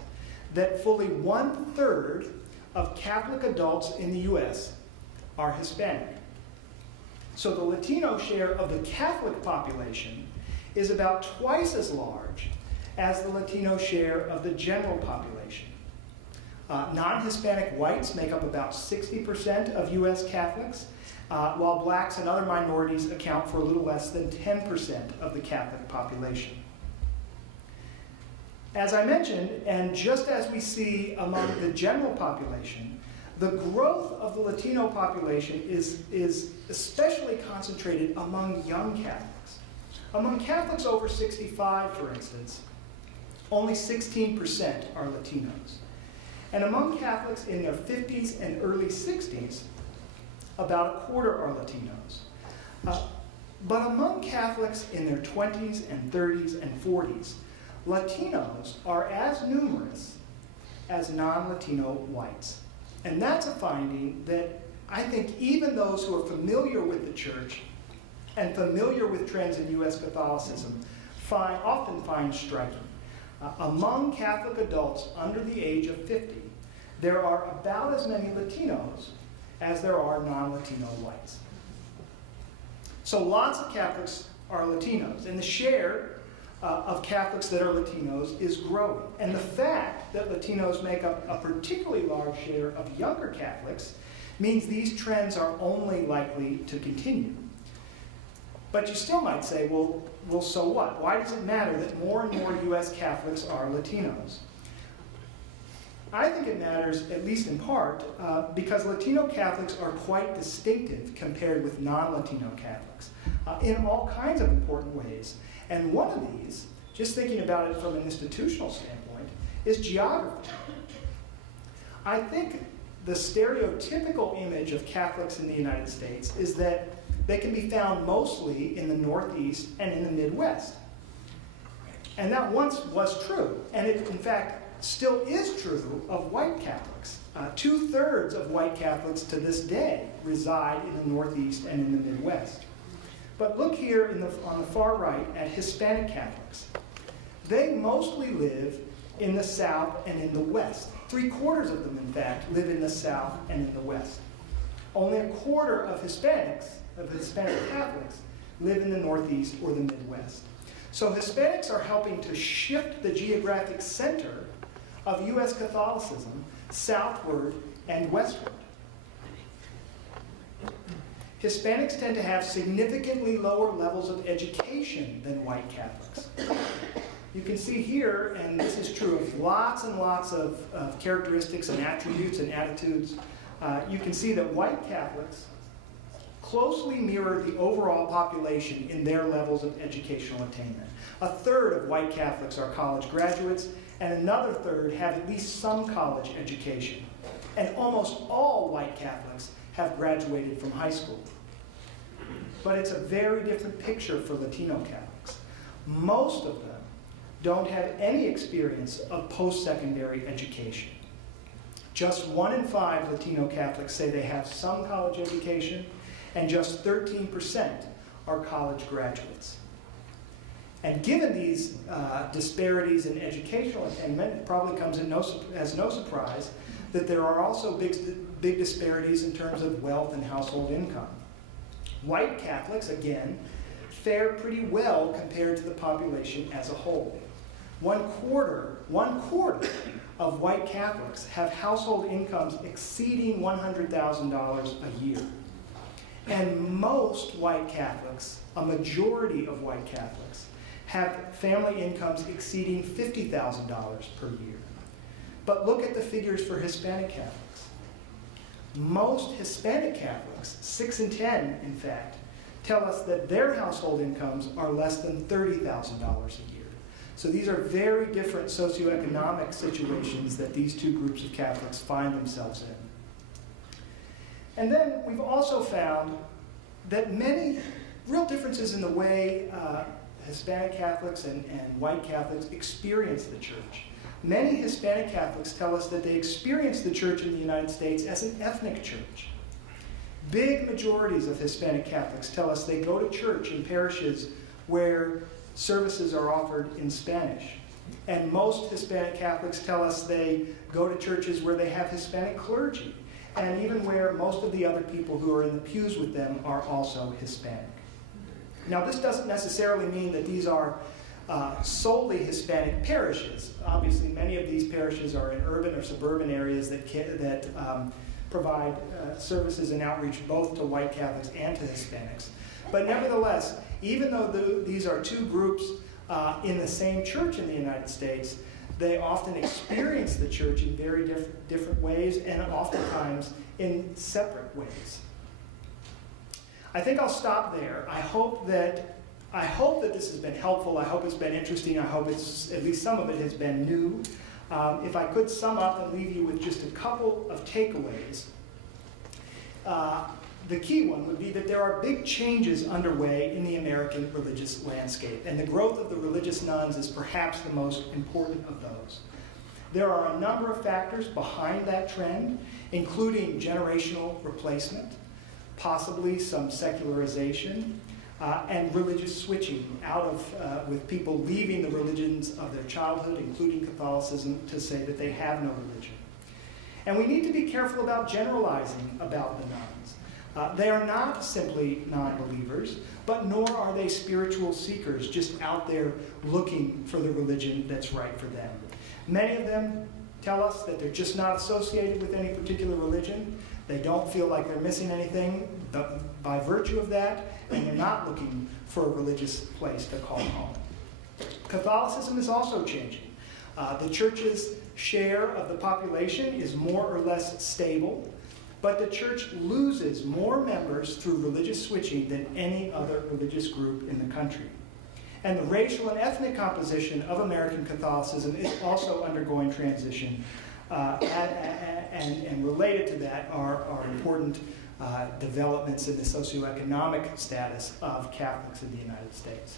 that fully 1/3 of Catholic adults in the US are Hispanic. So the Latino share of the Catholic population is about twice as large as the Latino share of the general population. Non-Hispanic whites make up about 60% of US Catholics, while blacks and other minorities account for a little less than 10% of the Catholic population. As I mentioned, and just as we see among the general population, the growth of the Latino population is especially concentrated among young Catholics. Among Catholics over 65, for instance, only 16% are Latinos. And among Catholics in their 50s and early 60s, about 1/4 are Latinos. But among Catholics in their 20s and 30s and 40s, Latinos are as numerous as non-Latino whites. And that's a finding that I think even those who are familiar with the church and familiar with trends in US Catholicism often find striking. Among Catholic adults under the age of 50, there are about as many Latinos as there are non-Latino whites. So lots of Catholics are Latinos, and the share of Catholics that are Latinos is growing. And the fact that Latinos make up a particularly large share of younger Catholics means these trends are only likely to continue. But you still might say, well, so what? Why does it matter that more and more US Catholics are Latinos? I think it matters, at least in part, because Latino Catholics are quite distinctive compared with non-Latino Catholics in all kinds of important ways. And one of these, just thinking about it from an institutional standpoint, is geography. I think the stereotypical image of Catholics in the United States is that they can be found mostly in the Northeast and in the Midwest. And that once was true, and it in fact still is true of white Catholics. 2/3 of white Catholics to this day reside in the Northeast and in the Midwest. But look here on the far right at Hispanic Catholics. They mostly live in the South and in the West. 3/4 of them, in fact, live in the South and in the West. Only 1/4 of Hispanic Catholics live in the Northeast or the Midwest. So Hispanics are helping to shift the geographic center of U.S. Catholicism southward and westward. Hispanics tend to have significantly lower levels of education than white Catholics. You can see here, and this is true of lots and lots of characteristics and attributes and attitudes, you can see that white Catholics closely mirror the overall population in their levels of educational attainment. A third of white Catholics are college graduates, and another third have at least some college education. And almost all white Catholics have graduated from high school. But it's a very different picture for Latino Catholics. Most of them don't have any experience of post-secondary education. Just 1 in 5 Latino Catholics say they have some college education, and just 13% are college graduates. And given these disparities in educational attainment, it probably comes as no surprise that there are also big disparities in terms of wealth and household income. White Catholics, again, fare pretty well compared to the population as a whole. One quarter of white Catholics have household incomes exceeding $100,000 a year. And most white Catholics, a majority of white Catholics, have family incomes exceeding $50,000 per year. But look at the figures for Hispanic Catholics. Most Hispanic Catholics, 6 in 10 in fact, tell us that their household incomes are less than $30,000 a year. So these are very different socioeconomic situations that these two groups of Catholics find themselves in. And then we've also found that many real differences in the way Hispanic Catholics and white Catholics experience the church. Many Hispanic Catholics tell us that they experience the church in the United States as an ethnic church. Big majorities of Hispanic Catholics tell us they go to church in parishes where services are offered in Spanish. And most Hispanic Catholics tell us they go to churches where they have Hispanic clergy, and even where most of the other people who are in the pews with them are also Hispanic. Now, this doesn't necessarily mean that these are solely Hispanic parishes. Obviously, many of these parishes are in urban or suburban areas that provide services and outreach both to white Catholics and to Hispanics. But nevertheless, even though these are two groups in the same church in the United States, they often experience the church in very different ways, and oftentimes in separate ways. I think I'll stop there. I hope that this has been helpful. I hope it's been interesting. I hope at least some of it has been new. If I could sum up and leave you with just a couple of takeaways, the key one would be that there are big changes underway in the American religious landscape, and the growth of the religious nuns is perhaps the most important of those. There are a number of factors behind that trend, including generational replacement, possibly some secularization, and religious switching with people leaving the religions of their childhood, including Catholicism, to say that they have no religion. And we need to be careful about generalizing about the nuns. They are not simply non-believers, but nor are they spiritual seekers just out there looking for the religion that's right for them. Many of them tell us that they're just not associated with any particular religion. They don't feel like they're missing anything by virtue of that, and they're not looking for a religious place to call home. Catholicism is also changing. The church's share of the population is more or less stable, but the church loses more members through religious switching than any other religious group in the country. And the racial and ethnic composition of American Catholicism is also undergoing transition, and related to that are important developments in the socioeconomic status of Catholics in the United States.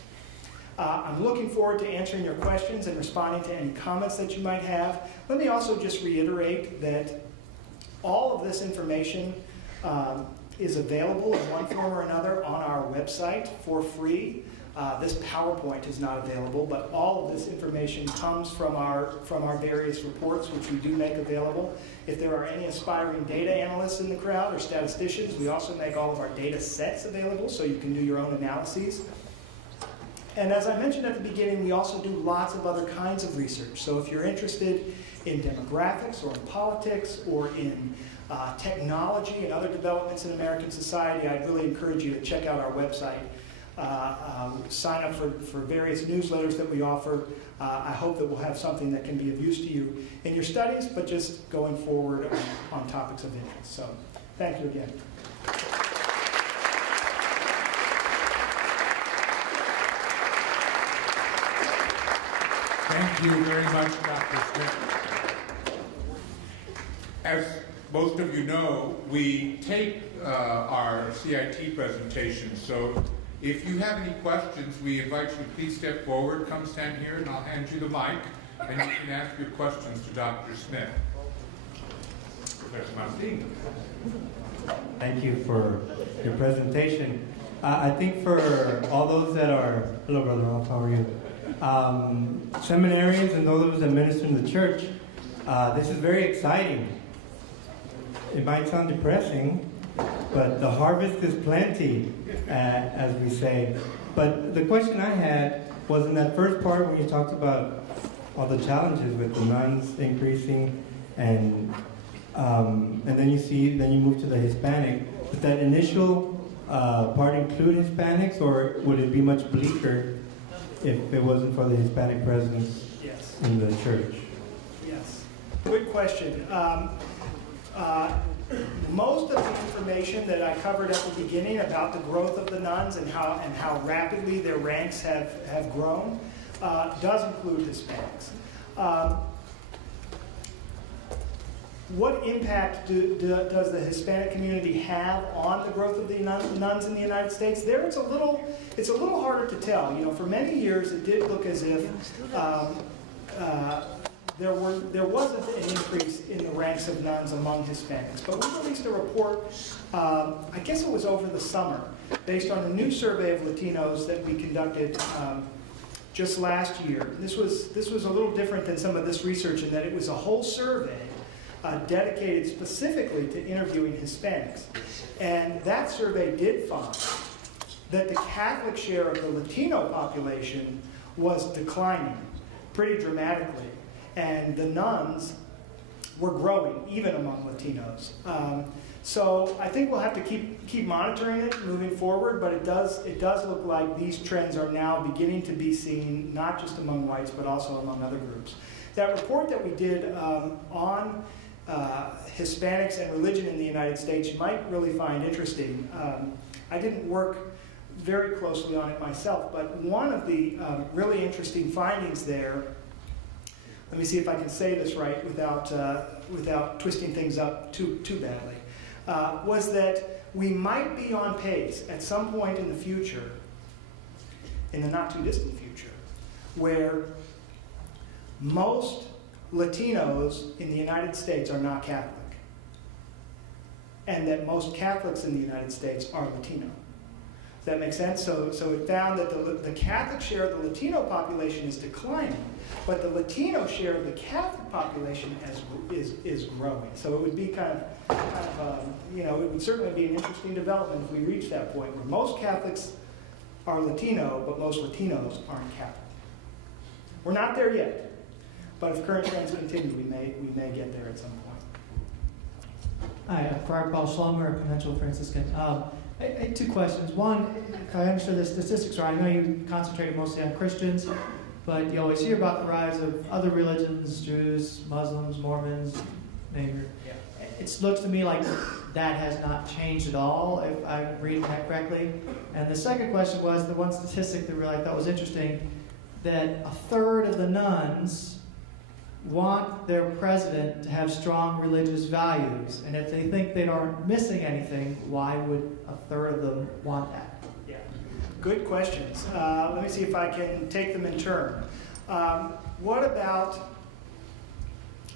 I'm looking forward to answering your questions and responding to any comments that you might have. Let me also just reiterate that all of this information is available in one form or another on our website for free. This PowerPoint is not available, but all of this information comes from our various reports, which we do make available. If there are any aspiring data analysts in the crowd or statisticians, we also make all of our data sets available so you can do your own analyses. And as I mentioned at the beginning, we also do lots of other kinds of research. So if you're interested in demographics or in politics or in technology and other developments in American society, I'd really encourage you to check out our website. Sign up for various newsletters that we offer. I hope that we'll have something that can be of use to you in your studies, but just going forward on topics of interest. So thank you again. Thank you very much, Dr. Smith. As most of you know, we tape our CIT presentations, so if you have any questions, we invite you to please step forward, come stand here, and I'll hand you the mic, and you can ask your questions to Dr. Smith. Professor Martin. Thank you for your presentation. I think for all those that are, hello Brother Rolf, how are you? Seminarians and those that minister in the church, this is very exciting. It might sound depressing, but the harvest is plenty, as we say. But the question I had was in that first part when you talked about all the challenges with the nuns increasing, and then you move to the Hispanic. Would that initial part include Hispanics, or would it be much bleaker if it wasn't for the Hispanic presence in the church? Yes. Good question. Most of the information that I covered at the beginning about the growth of the nuns and how rapidly their ranks have grown does include Hispanics. What impact does the Hispanic community have on the growth of the nuns in the United States? There, it's a little harder to tell. You know, for many years, it did look as if there wasn't an increase in the ranks of nuns among Hispanics. But we released a report, I guess it was over the summer, based on a new survey of Latinos that we conducted just last year. This was a little different than some of this research in that it was a whole survey dedicated specifically to interviewing Hispanics. And that survey did find that the Catholic share of the Latino population was declining pretty dramatically. And the nuns were growing, even among Latinos. So I think we'll have to keep monitoring it moving forward, but it does look like these trends are now beginning to be seen, not just among whites, but also among other groups. That report that we did on Hispanics and religion in the United States, you might really find interesting. I didn't work very closely on it myself, but one of the really interesting findings there, let me see if I can say this right without twisting things up too badly, was that we might be on pace at some point in the future, in the not too distant future, where most Latinos in the United States are not Catholic, and that most Catholics in the United States are Latino. Does that make sense? So it found that the Catholic share of the Latino population is declining, but the Latino share of the Catholic population is growing. So it would be it would certainly be an interesting development if we reach that point where most Catholics are Latino, but most Latinos aren't Catholic. We're not there yet. But if current trends continue, we may get there at some point. Hi, I'm Friar Paul Schlomer, a conventual Franciscan. I had two questions. One, if I understood the statistics right, I know you concentrated mostly on Christians, but you always hear about the rise of other religions, Jews, Muslims, Mormons, maybe. Yeah. It looks to me like that has not changed at all, if I'm reading that correctly. And the second question was the one statistic that really I thought was interesting, that a third of the nuns want their president to have strong religious values. And if they think they aren't missing anything, why would a third of them want that? Yeah, good questions. Let me see if I can take them in turn. What about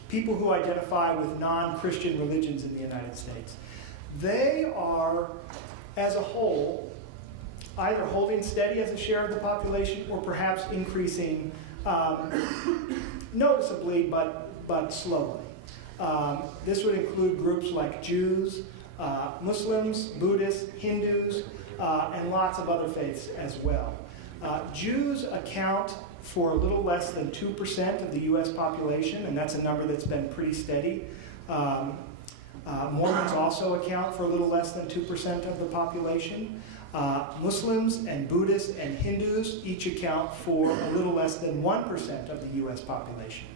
people who identify with non-Christian religions in the United States? They are, as a whole, either holding steady as a share of the population or perhaps increasing noticeably, but slowly. This would include groups like Jews, Muslims, Buddhists, Hindus, and lots of other faiths as well. Jews account for a little less than 2% of the U.S. population, and that's a number that's been pretty steady. Mormons also account for a little less than 2% of the population. Muslims and Buddhists and Hindus each account for a little less than 1% of the U.S. population.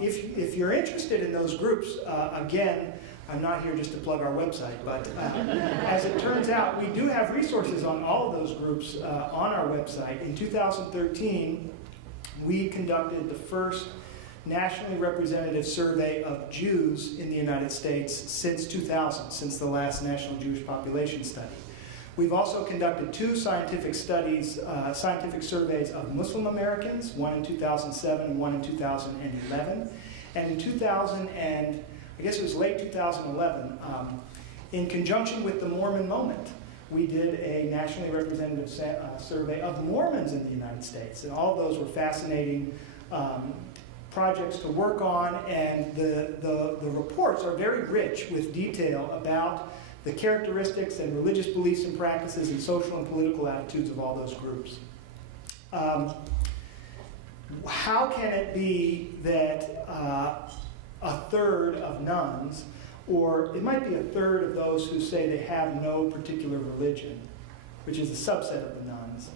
If you're interested in those groups, again, I'm not here just to plug our website, but as it turns out, we do have resources on all of those groups on our website. In 2013, we conducted the first nationally representative survey of Jews in the United States since 2000, since the last National Jewish Population Study. We've also conducted 2 scientific studies, scientific surveys of Muslim Americans, one in 2007 and one in 2011. And in 2000 and I guess it was late 2011, in conjunction with the Mormon Moment, we did a nationally representative survey of Mormons in the United States. And all of those were fascinating projects to work on, and the reports are very rich with detail about the characteristics and religious beliefs and practices and social and political attitudes of all those groups. How can it be that a third of nuns, or it might be a third of those who say they have no particular religion, which is a subset of the nuns.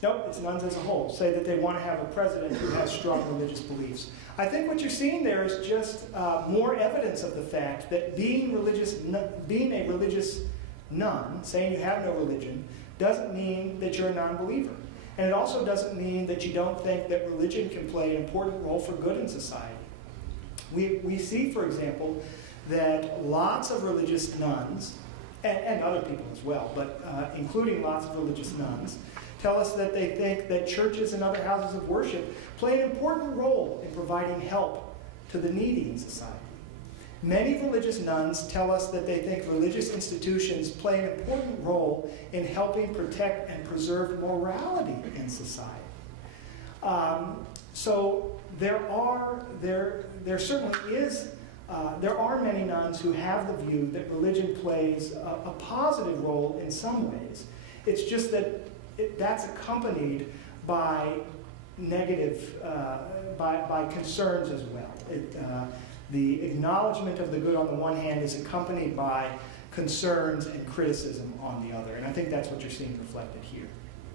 Nope, it's nuns as a whole, say that they want to have a president who has strong religious beliefs. I think what you're seeing there is just more evidence of the fact that being a religious nun, saying you have no religion, doesn't mean that you're a non-believer. And it also doesn't mean that you don't think that religion can play an important role for good in society. We see, for example, that lots of religious nuns, and other people as well, but including lots of religious nuns, tell us that they think that churches and other houses of worship play an important role in providing help to the needy in society. Many religious nuns tell us that they think religious institutions play an important role in helping protect and preserve morality in society. So there are many nuns who have the view that religion plays a positive role in some ways. It's just that that's accompanied by negative, by concerns as well. The acknowledgement of the good on the one hand is accompanied by concerns and criticism on the other. And I think that's what you're seeing reflected here.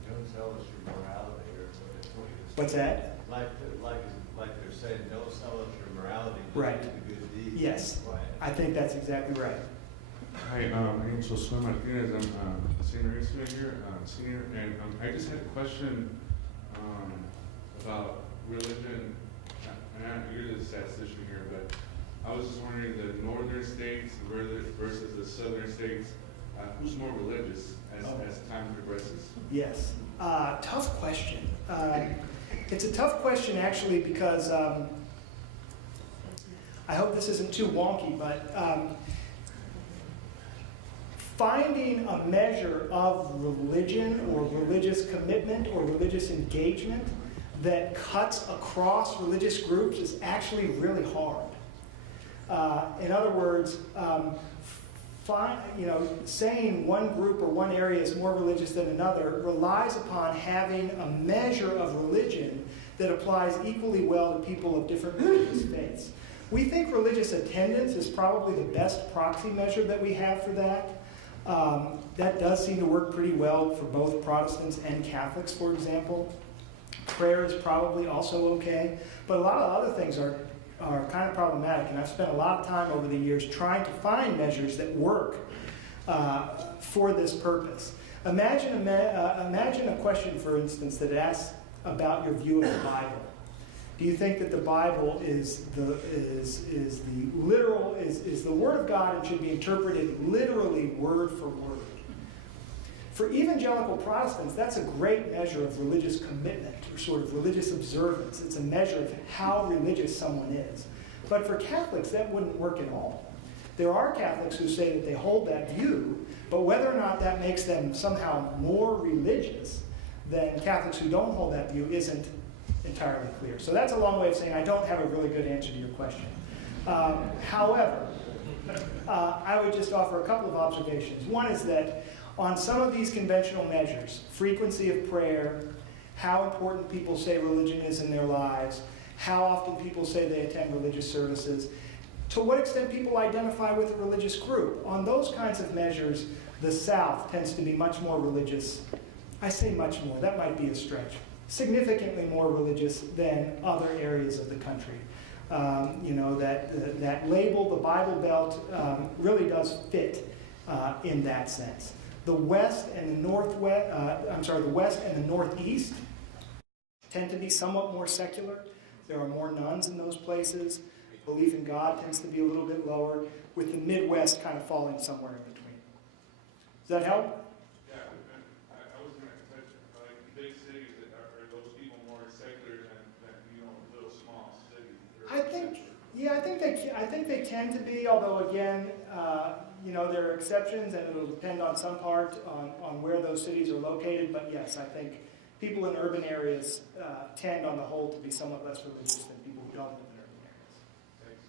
Don't tell us your morality. What's that? Like they're saying, don't sell us your morality. Right. Do the good deeds. Yes. Right. I think that's exactly right. Hi, my name is Josué Martinez. I'm a senior student here, and I just had a question about religion. You're the statistician here, but I was just wondering the northern states versus the southern states, who's more religious as time progresses? Yes. Tough question. It's a tough question actually because I hope this isn't too wonky, but finding a measure of religion or religious commitment or religious engagement that cuts across religious groups is actually really hard. In other words, saying one group or one area is more religious than another relies upon having a measure of religion that applies equally well to people of different religious faiths. We think religious attendance is probably the best proxy measure that we have for that. That does seem to work pretty well for both Protestants and Catholics, for example. Prayer is probably also okay, but a lot of other things are kind of problematic, and I've spent a lot of time over the years trying to find measures that work for this purpose. Imagine a question, for instance, that asks about your view of the Bible. Do you think that the Bible is the Word of God and should be interpreted literally word for word? For evangelical Protestants, that's a great measure of religious commitment or sort of religious observance. It's a measure of how religious someone is. But for Catholics, that wouldn't work at all. There are Catholics who say that they hold that view, but whether or not that makes them somehow more religious than Catholics who don't hold that view isn't entirely clear. So that's a long way of saying I don't have a really good answer to your question. However, I would just offer a couple of observations. One is that On some of these conventional measures, frequency of prayer, how important people say religion is in their lives, how often people say they attend religious services, to what extent people identify with a religious group. On those kinds of measures, the South tends to be much more religious. I say much more, that might be a stretch. Significantly more religious than other areas of the country. That label, the Bible Belt, really does fit in that sense. The West and the the West and the Northeast tend to be somewhat more secular. There are more nuns in those places. Belief in God tends to be a little bit lower, with the Midwest kind of falling somewhere in between. Does that help? Yeah, I was going to touch, like, big cities, are those people more secular than little small cities? I think they tend to be, although again, there are exceptions, and it'll depend on some part on where those cities are located. But yes, I think people in urban areas tend, on the whole, to be somewhat less religious than people who don't live in urban areas.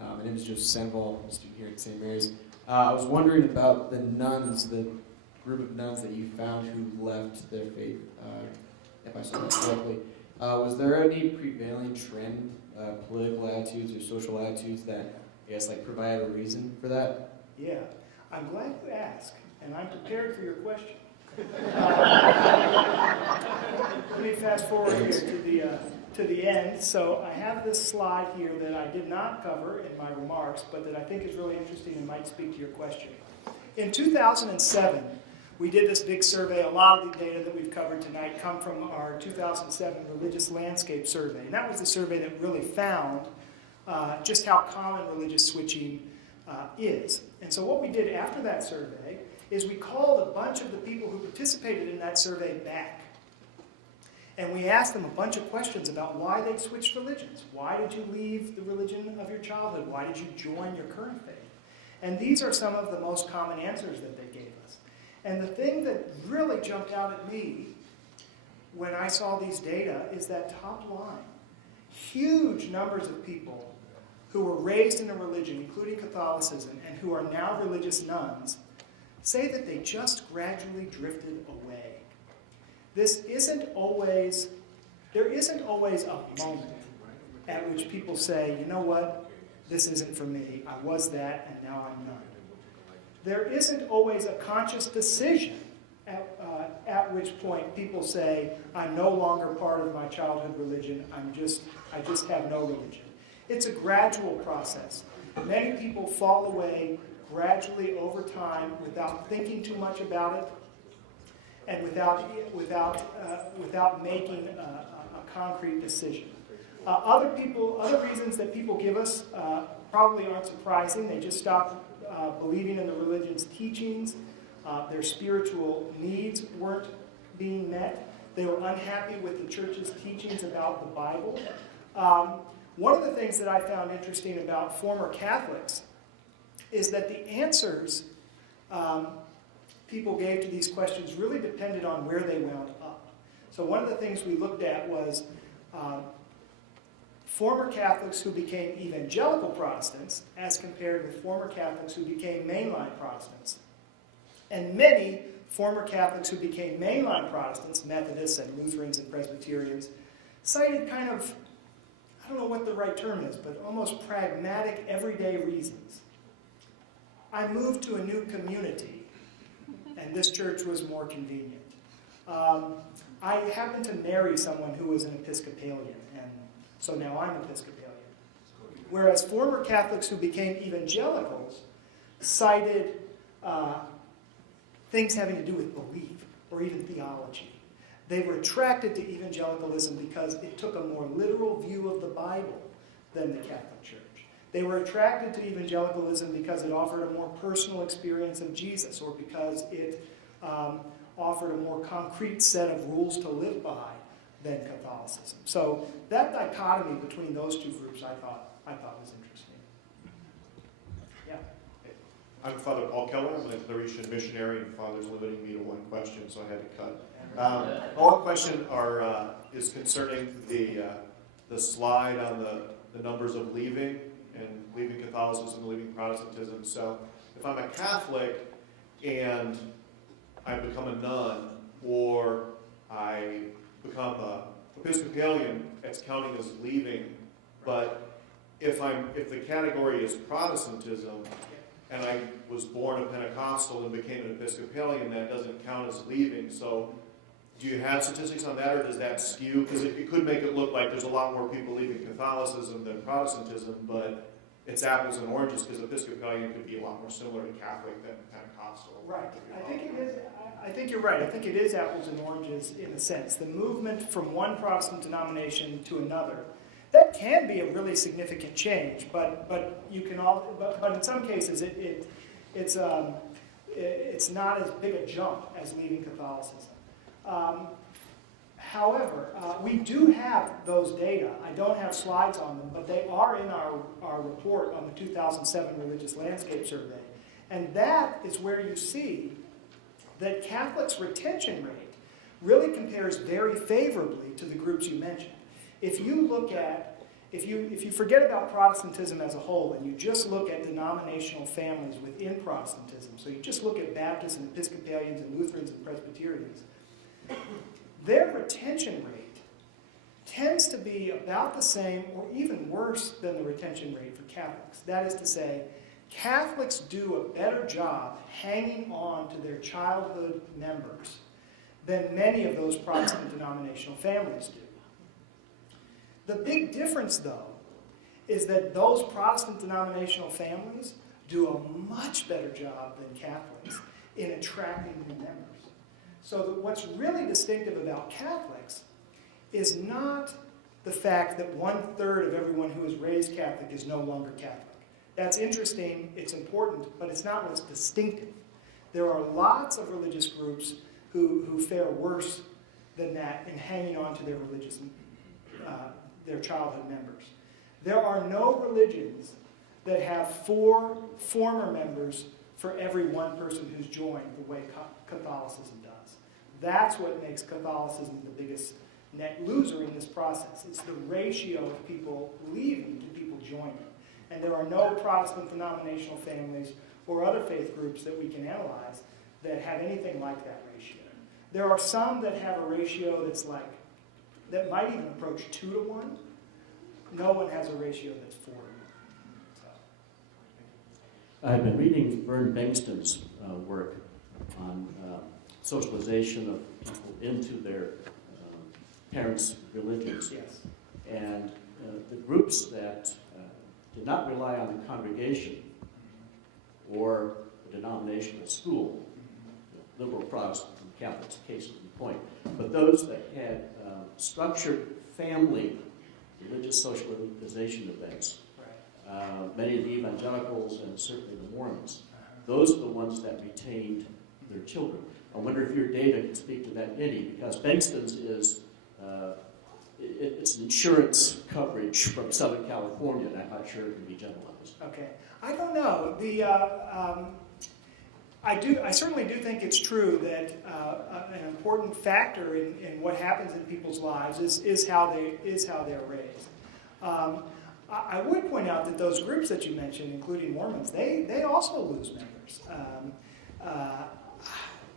Oh, my name is Joseph Sandoval, I'm a student here at St. Mary's. I was wondering about the nuns, the group of nuns that you found who left their faith, if I saw that correctly. Was there any prevailing trend, political attitudes or social attitudes that, I guess, provided a reason for that? Yeah, I'm glad you asked, and I'm prepared for your question. Let me fast forward here to the end. So I have this slide here that I did not cover in my remarks, but that I think is really interesting and might speak to your question. In 2007, we did this big survey. A lot of the data that we've covered tonight come from our 2007 Religious Landscape Survey. And that was the survey that really found just how common religious switching is. And so what we did after that survey is we called a bunch of the people who participated in that survey back. And we asked them a bunch of questions about why they switched religions. Why did you leave the religion of your childhood? Why did you join your current faith? And these are some of the most common answers that they gave us. And the thing that really jumped out at me when I saw these data is that top line. Huge numbers of people who were raised in a religion, including Catholicism, and who are now religious nuns, say that they just gradually drifted away. There isn't always a moment at which people say, you know what, this isn't for me. I was that, and now I'm none. There isn't always a conscious decision at which point people say, I'm no longer part of my childhood religion. I just have no religion. It's a gradual process. Many people fall away gradually over time without thinking too much about it, and without making a concrete decision. Other reasons that people give us probably aren't surprising. They just stop believing in the religion's teachings. Their spiritual needs weren't being met. They were unhappy with the church's teachings about the Bible. One of the things that I found interesting about former Catholics is that the answers people gave to these questions really depended on where they wound up. So one of the things we looked at was former Catholics who became evangelical Protestants as compared with former Catholics who became mainline Protestants. And many former Catholics who became mainline Protestants, Methodists and Lutherans and Presbyterians, cited kind of, I don't know what the right term is, but almost pragmatic, everyday reasons. I moved to a new community, and this church was more convenient. I happened to marry someone who was an Episcopalian, and so now I'm Episcopalian. Whereas former Catholics who became evangelicals cited things having to do with belief or even theology. They were attracted to evangelicalism because it took a more literal view of the Bible than the Catholic Church. They were attracted to evangelicalism because it offered a more personal experience of Jesus, or because it offered a more concrete set of rules to live by than Catholicism. So that dichotomy between those two groups I thought was interesting. Yeah. I'm Father Paul Keller. I'm a Claretian missionary, and Father's limiting me to one question, so I had to cut. One question is concerning the slide on the numbers of leaving Catholicism, leaving Protestantism. So if if I'm a Catholic and I become a nun, or I become a Episcopalian, it's counting as leaving. But if the category is Protestantism, and I was born a Pentecostal and became an Episcopalian, that doesn't count as leaving. So do you have statistics on that, or does that skew? Because it could make it look like there's a lot more people leaving Catholicism than Protestantism, but it's apples and oranges, because Episcopalian could be a lot more similar to Catholic than Pentecostal. Right. I think it is. I think you're right. I think it is apples and oranges in a sense. The movement from one Protestant denomination to another, that can be a really significant change. But you can but in some cases it's not as big a jump as leaving Catholicism. However, we do have those data. I don't have slides on them, but they are in our report on the 2007 Religious Landscape Survey. And that is where you see that Catholics' retention rate really compares very favorably to the groups you mentioned. If you forget about Protestantism as a whole and you just look at denominational families within Protestantism, so you just look at Baptists and Episcopalians and Lutherans and Presbyterians, their retention rate tends to be about the same or even worse than the retention rate for Catholics. That is to say, Catholics do a better job hanging on to their childhood members than many of those Protestant denominational families do. The big difference, though, is that those Protestant denominational families do a much better job than Catholics in attracting new members. So what's really distinctive about Catholics is not the fact that 1/3 of everyone who is raised Catholic is no longer Catholic. That's interesting, it's important, but it's not what's distinctive. There are lots of religious groups who fare worse than that in hanging on to their religious, their childhood members. There are no religions that have 4 former members for every one person who's joined the way Catholicism does. That's what makes Catholicism the biggest net loser in this process. It's the ratio of people leaving to people joining. And there are no Protestant denominational families or other faith groups that we can analyze that have anything like that ratio. There are some that have a ratio that might even approach 2-to-1. No one has a ratio that's 4-to-1. So. I've been reading Vern Bengtson's work on socialization of people into their parents' religions. Yes. And the groups that did not rely on the congregation or the denominational school, liberal Protestant and Catholics, case in point, but those that had structured family religious socialization events, right. Many of the evangelicals and certainly the Mormons, those are the ones that retained their children. I wonder if your data can speak to that any, because Bengtson's is it's an insurance coverage from Southern California, and I'm not sure it can be generalized. Okay, I don't know. I certainly do think it's true that an important factor in what happens in people's lives is how they're raised. I would point out that those groups that you mentioned, including Mormons, they also lose members.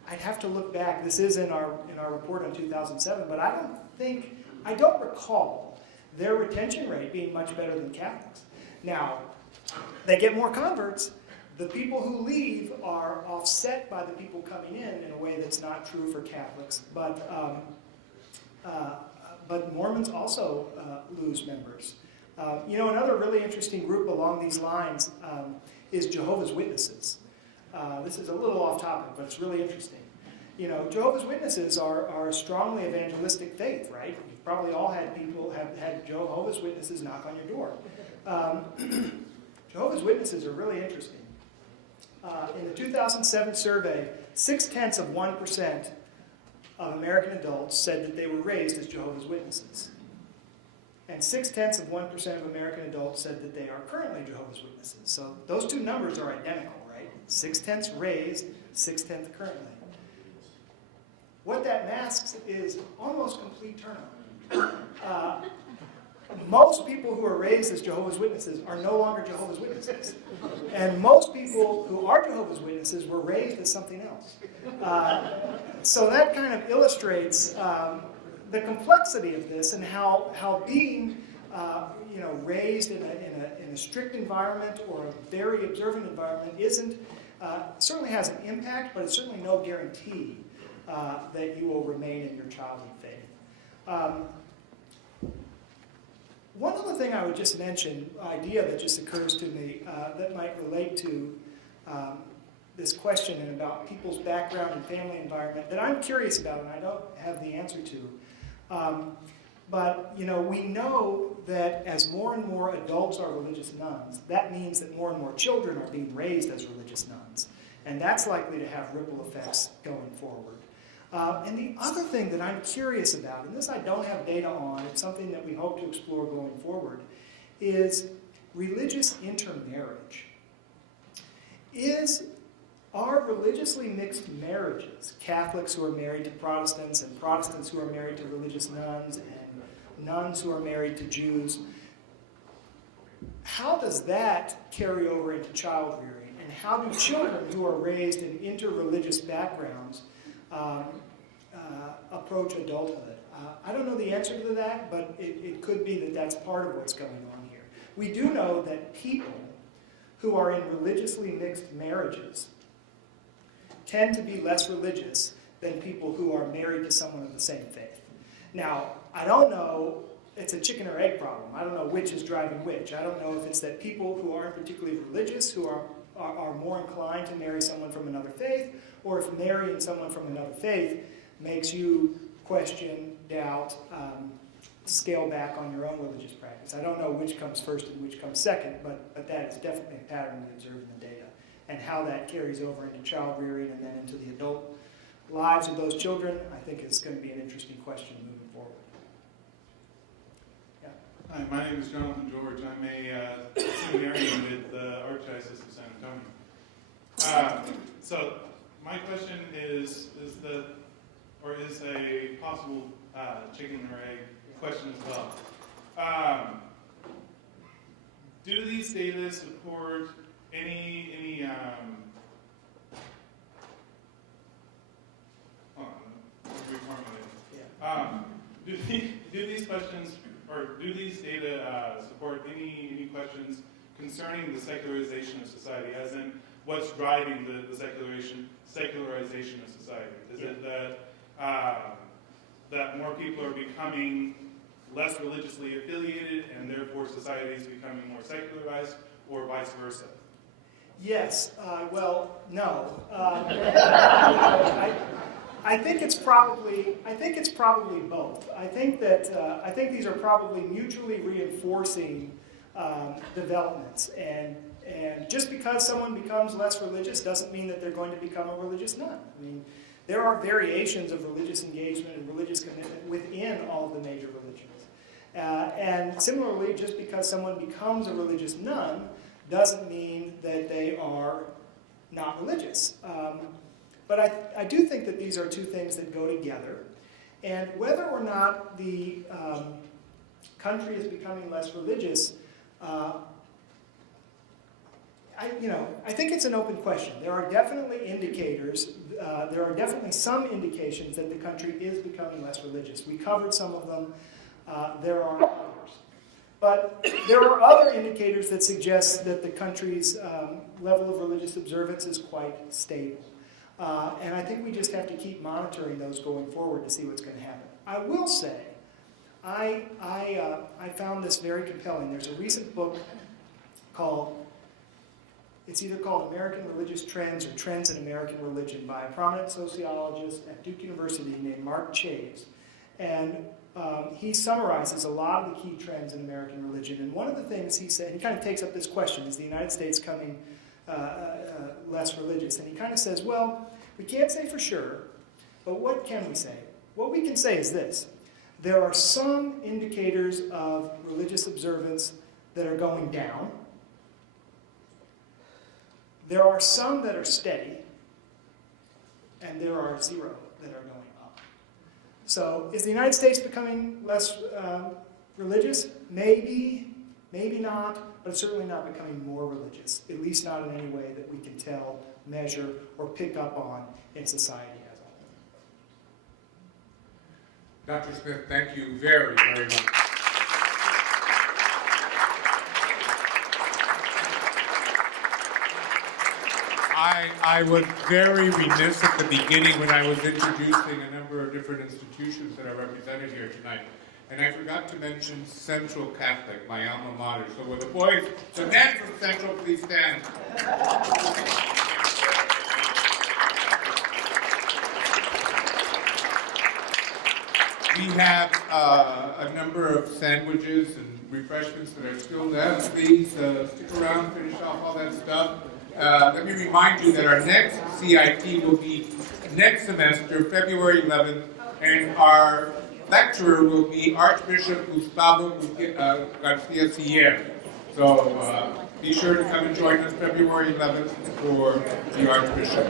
I'd have to look back. This is in our report on 2007, but I don't recall their retention rate being much better than Catholics. Now, they get more converts. The people who leave are offset by the people coming in a way that's not true for Catholics. But Mormons also lose members. Another really interesting group along these lines is Jehovah's Witnesses. This is a little off topic, but it's really interesting. Jehovah's Witnesses are a strongly evangelistic faith, right? You've probably all had Jehovah's Witnesses knock on your door. Jehovah's Witnesses are really interesting. In the 2007 survey, 0.6% of American adults said that they were raised as Jehovah's Witnesses. And 0.6% of American adults said that they are currently Jehovah's Witnesses. So those two numbers are identical, right? 0.6 raised, 0.6 currently. What that masks is almost complete turnover. most people who are raised as Jehovah's Witnesses are no longer Jehovah's Witnesses. And most people who are Jehovah's Witnesses were raised as something else. So that kind of illustrates the complexity of this and how being raised in a strict environment or a very observant environment certainly has an impact, but it's certainly no guarantee that you will remain in your childhood faith. One other thing I would just mention, idea that just occurs to me that might relate to this question and about people's background and family environment that I'm curious about and I don't have the answer to. But we know that as more and more adults are religious nuns, that means that more and more children are being raised as religious nuns. And that's likely to have ripple effects going forward. And the other thing that I'm curious about, and this I don't have data on, it's something that we hope to explore going forward, is religious intermarriage. Are religiously mixed marriages, Catholics who are married to Protestants and Protestants who are married to religious nuns and nuns who are married to Jews, how does that carry over into child rearing? And how do children who are raised in interreligious backgrounds approach adulthood? I don't know the answer to that, but it could be that that's part of what's going on here. We do know that people who are in religiously mixed marriages tend to be less religious than people who are married to someone of the same faith. Now, I don't know, it's a chicken or egg problem. I don't know which is driving which. I don't know if it's that people who aren't particularly religious, who are more inclined to marry someone from another faith, or if marrying someone from another faith makes you question, doubt, scale back on your own religious practice. I don't know which comes first and which comes second, but that is definitely a pattern we observe in the data. And how that carries over into child rearing and then into the adult lives of those children, I think is going to be an interesting question moving forward. Yeah. Hi, my name is Jonathan George. I'm a seminarian with the Archdiocese of San Antonio. So my question is a possible chicken or egg question as well. Do these data support any do these questions, or do these data support any questions concerning the secularization of society, as in what's driving the secularization of society? Is it that more people are becoming less religiously affiliated and therefore society is becoming more secularized, or vice versa? Yes. Well, no. I think it's probably both. I think these are probably mutually reinforcing developments, and just because someone becomes less religious doesn't mean that they're going to become a religious nun. I mean, there are variations of religious engagement and religious commitment within all of the major religions. And similarly, just because someone becomes a religious nun doesn't mean that they are not religious. But I do think that these are two things that go together. And whether or not the country is becoming less religious, I think it's an open question. There are definitely indicators, there are definitely some indications that the country is becoming less religious. We covered some of them. There are others. But there are other indicators that suggest that the country's level of religious observance is quite stable. And I think we just have to keep monitoring those going forward to see what's going to happen. I will say, I found this very compelling. There's a recent book it's either called American Religious Trends or Trends in American Religion by a prominent sociologist at Duke University named Mark Chaves. And he summarizes a lot of the key trends in American religion. And one of the things he said, he kind of takes up this question, is the United States coming less religious? And he kind of says, well, we can't say for sure, but what can we say? What we can say is this. There are some indicators of religious observance that are going down. There are some that are steady, and there are zero that are going up. So is the United States becoming less Religious? Maybe, maybe not, but it's certainly not becoming more religious, at least not in any way that we can tell, measure, or pick up on in society as a whole. Dr. Smith, thank you very, very much. I was very remiss at the beginning when I was introducing a number of different institutions that are represented here tonight. And I forgot to mention Central Catholic, my alma mater. So will the boys, the men from Central, please stand. We have a number of sandwiches and refreshments that are still left. Please stick around, finish off all that stuff. Let me remind you that our next CIT will be next semester, February 11th, and our lecturer will be Archbishop Gustavo Garcia Sierra. So be sure to come and join us February 11th for the Archbishop.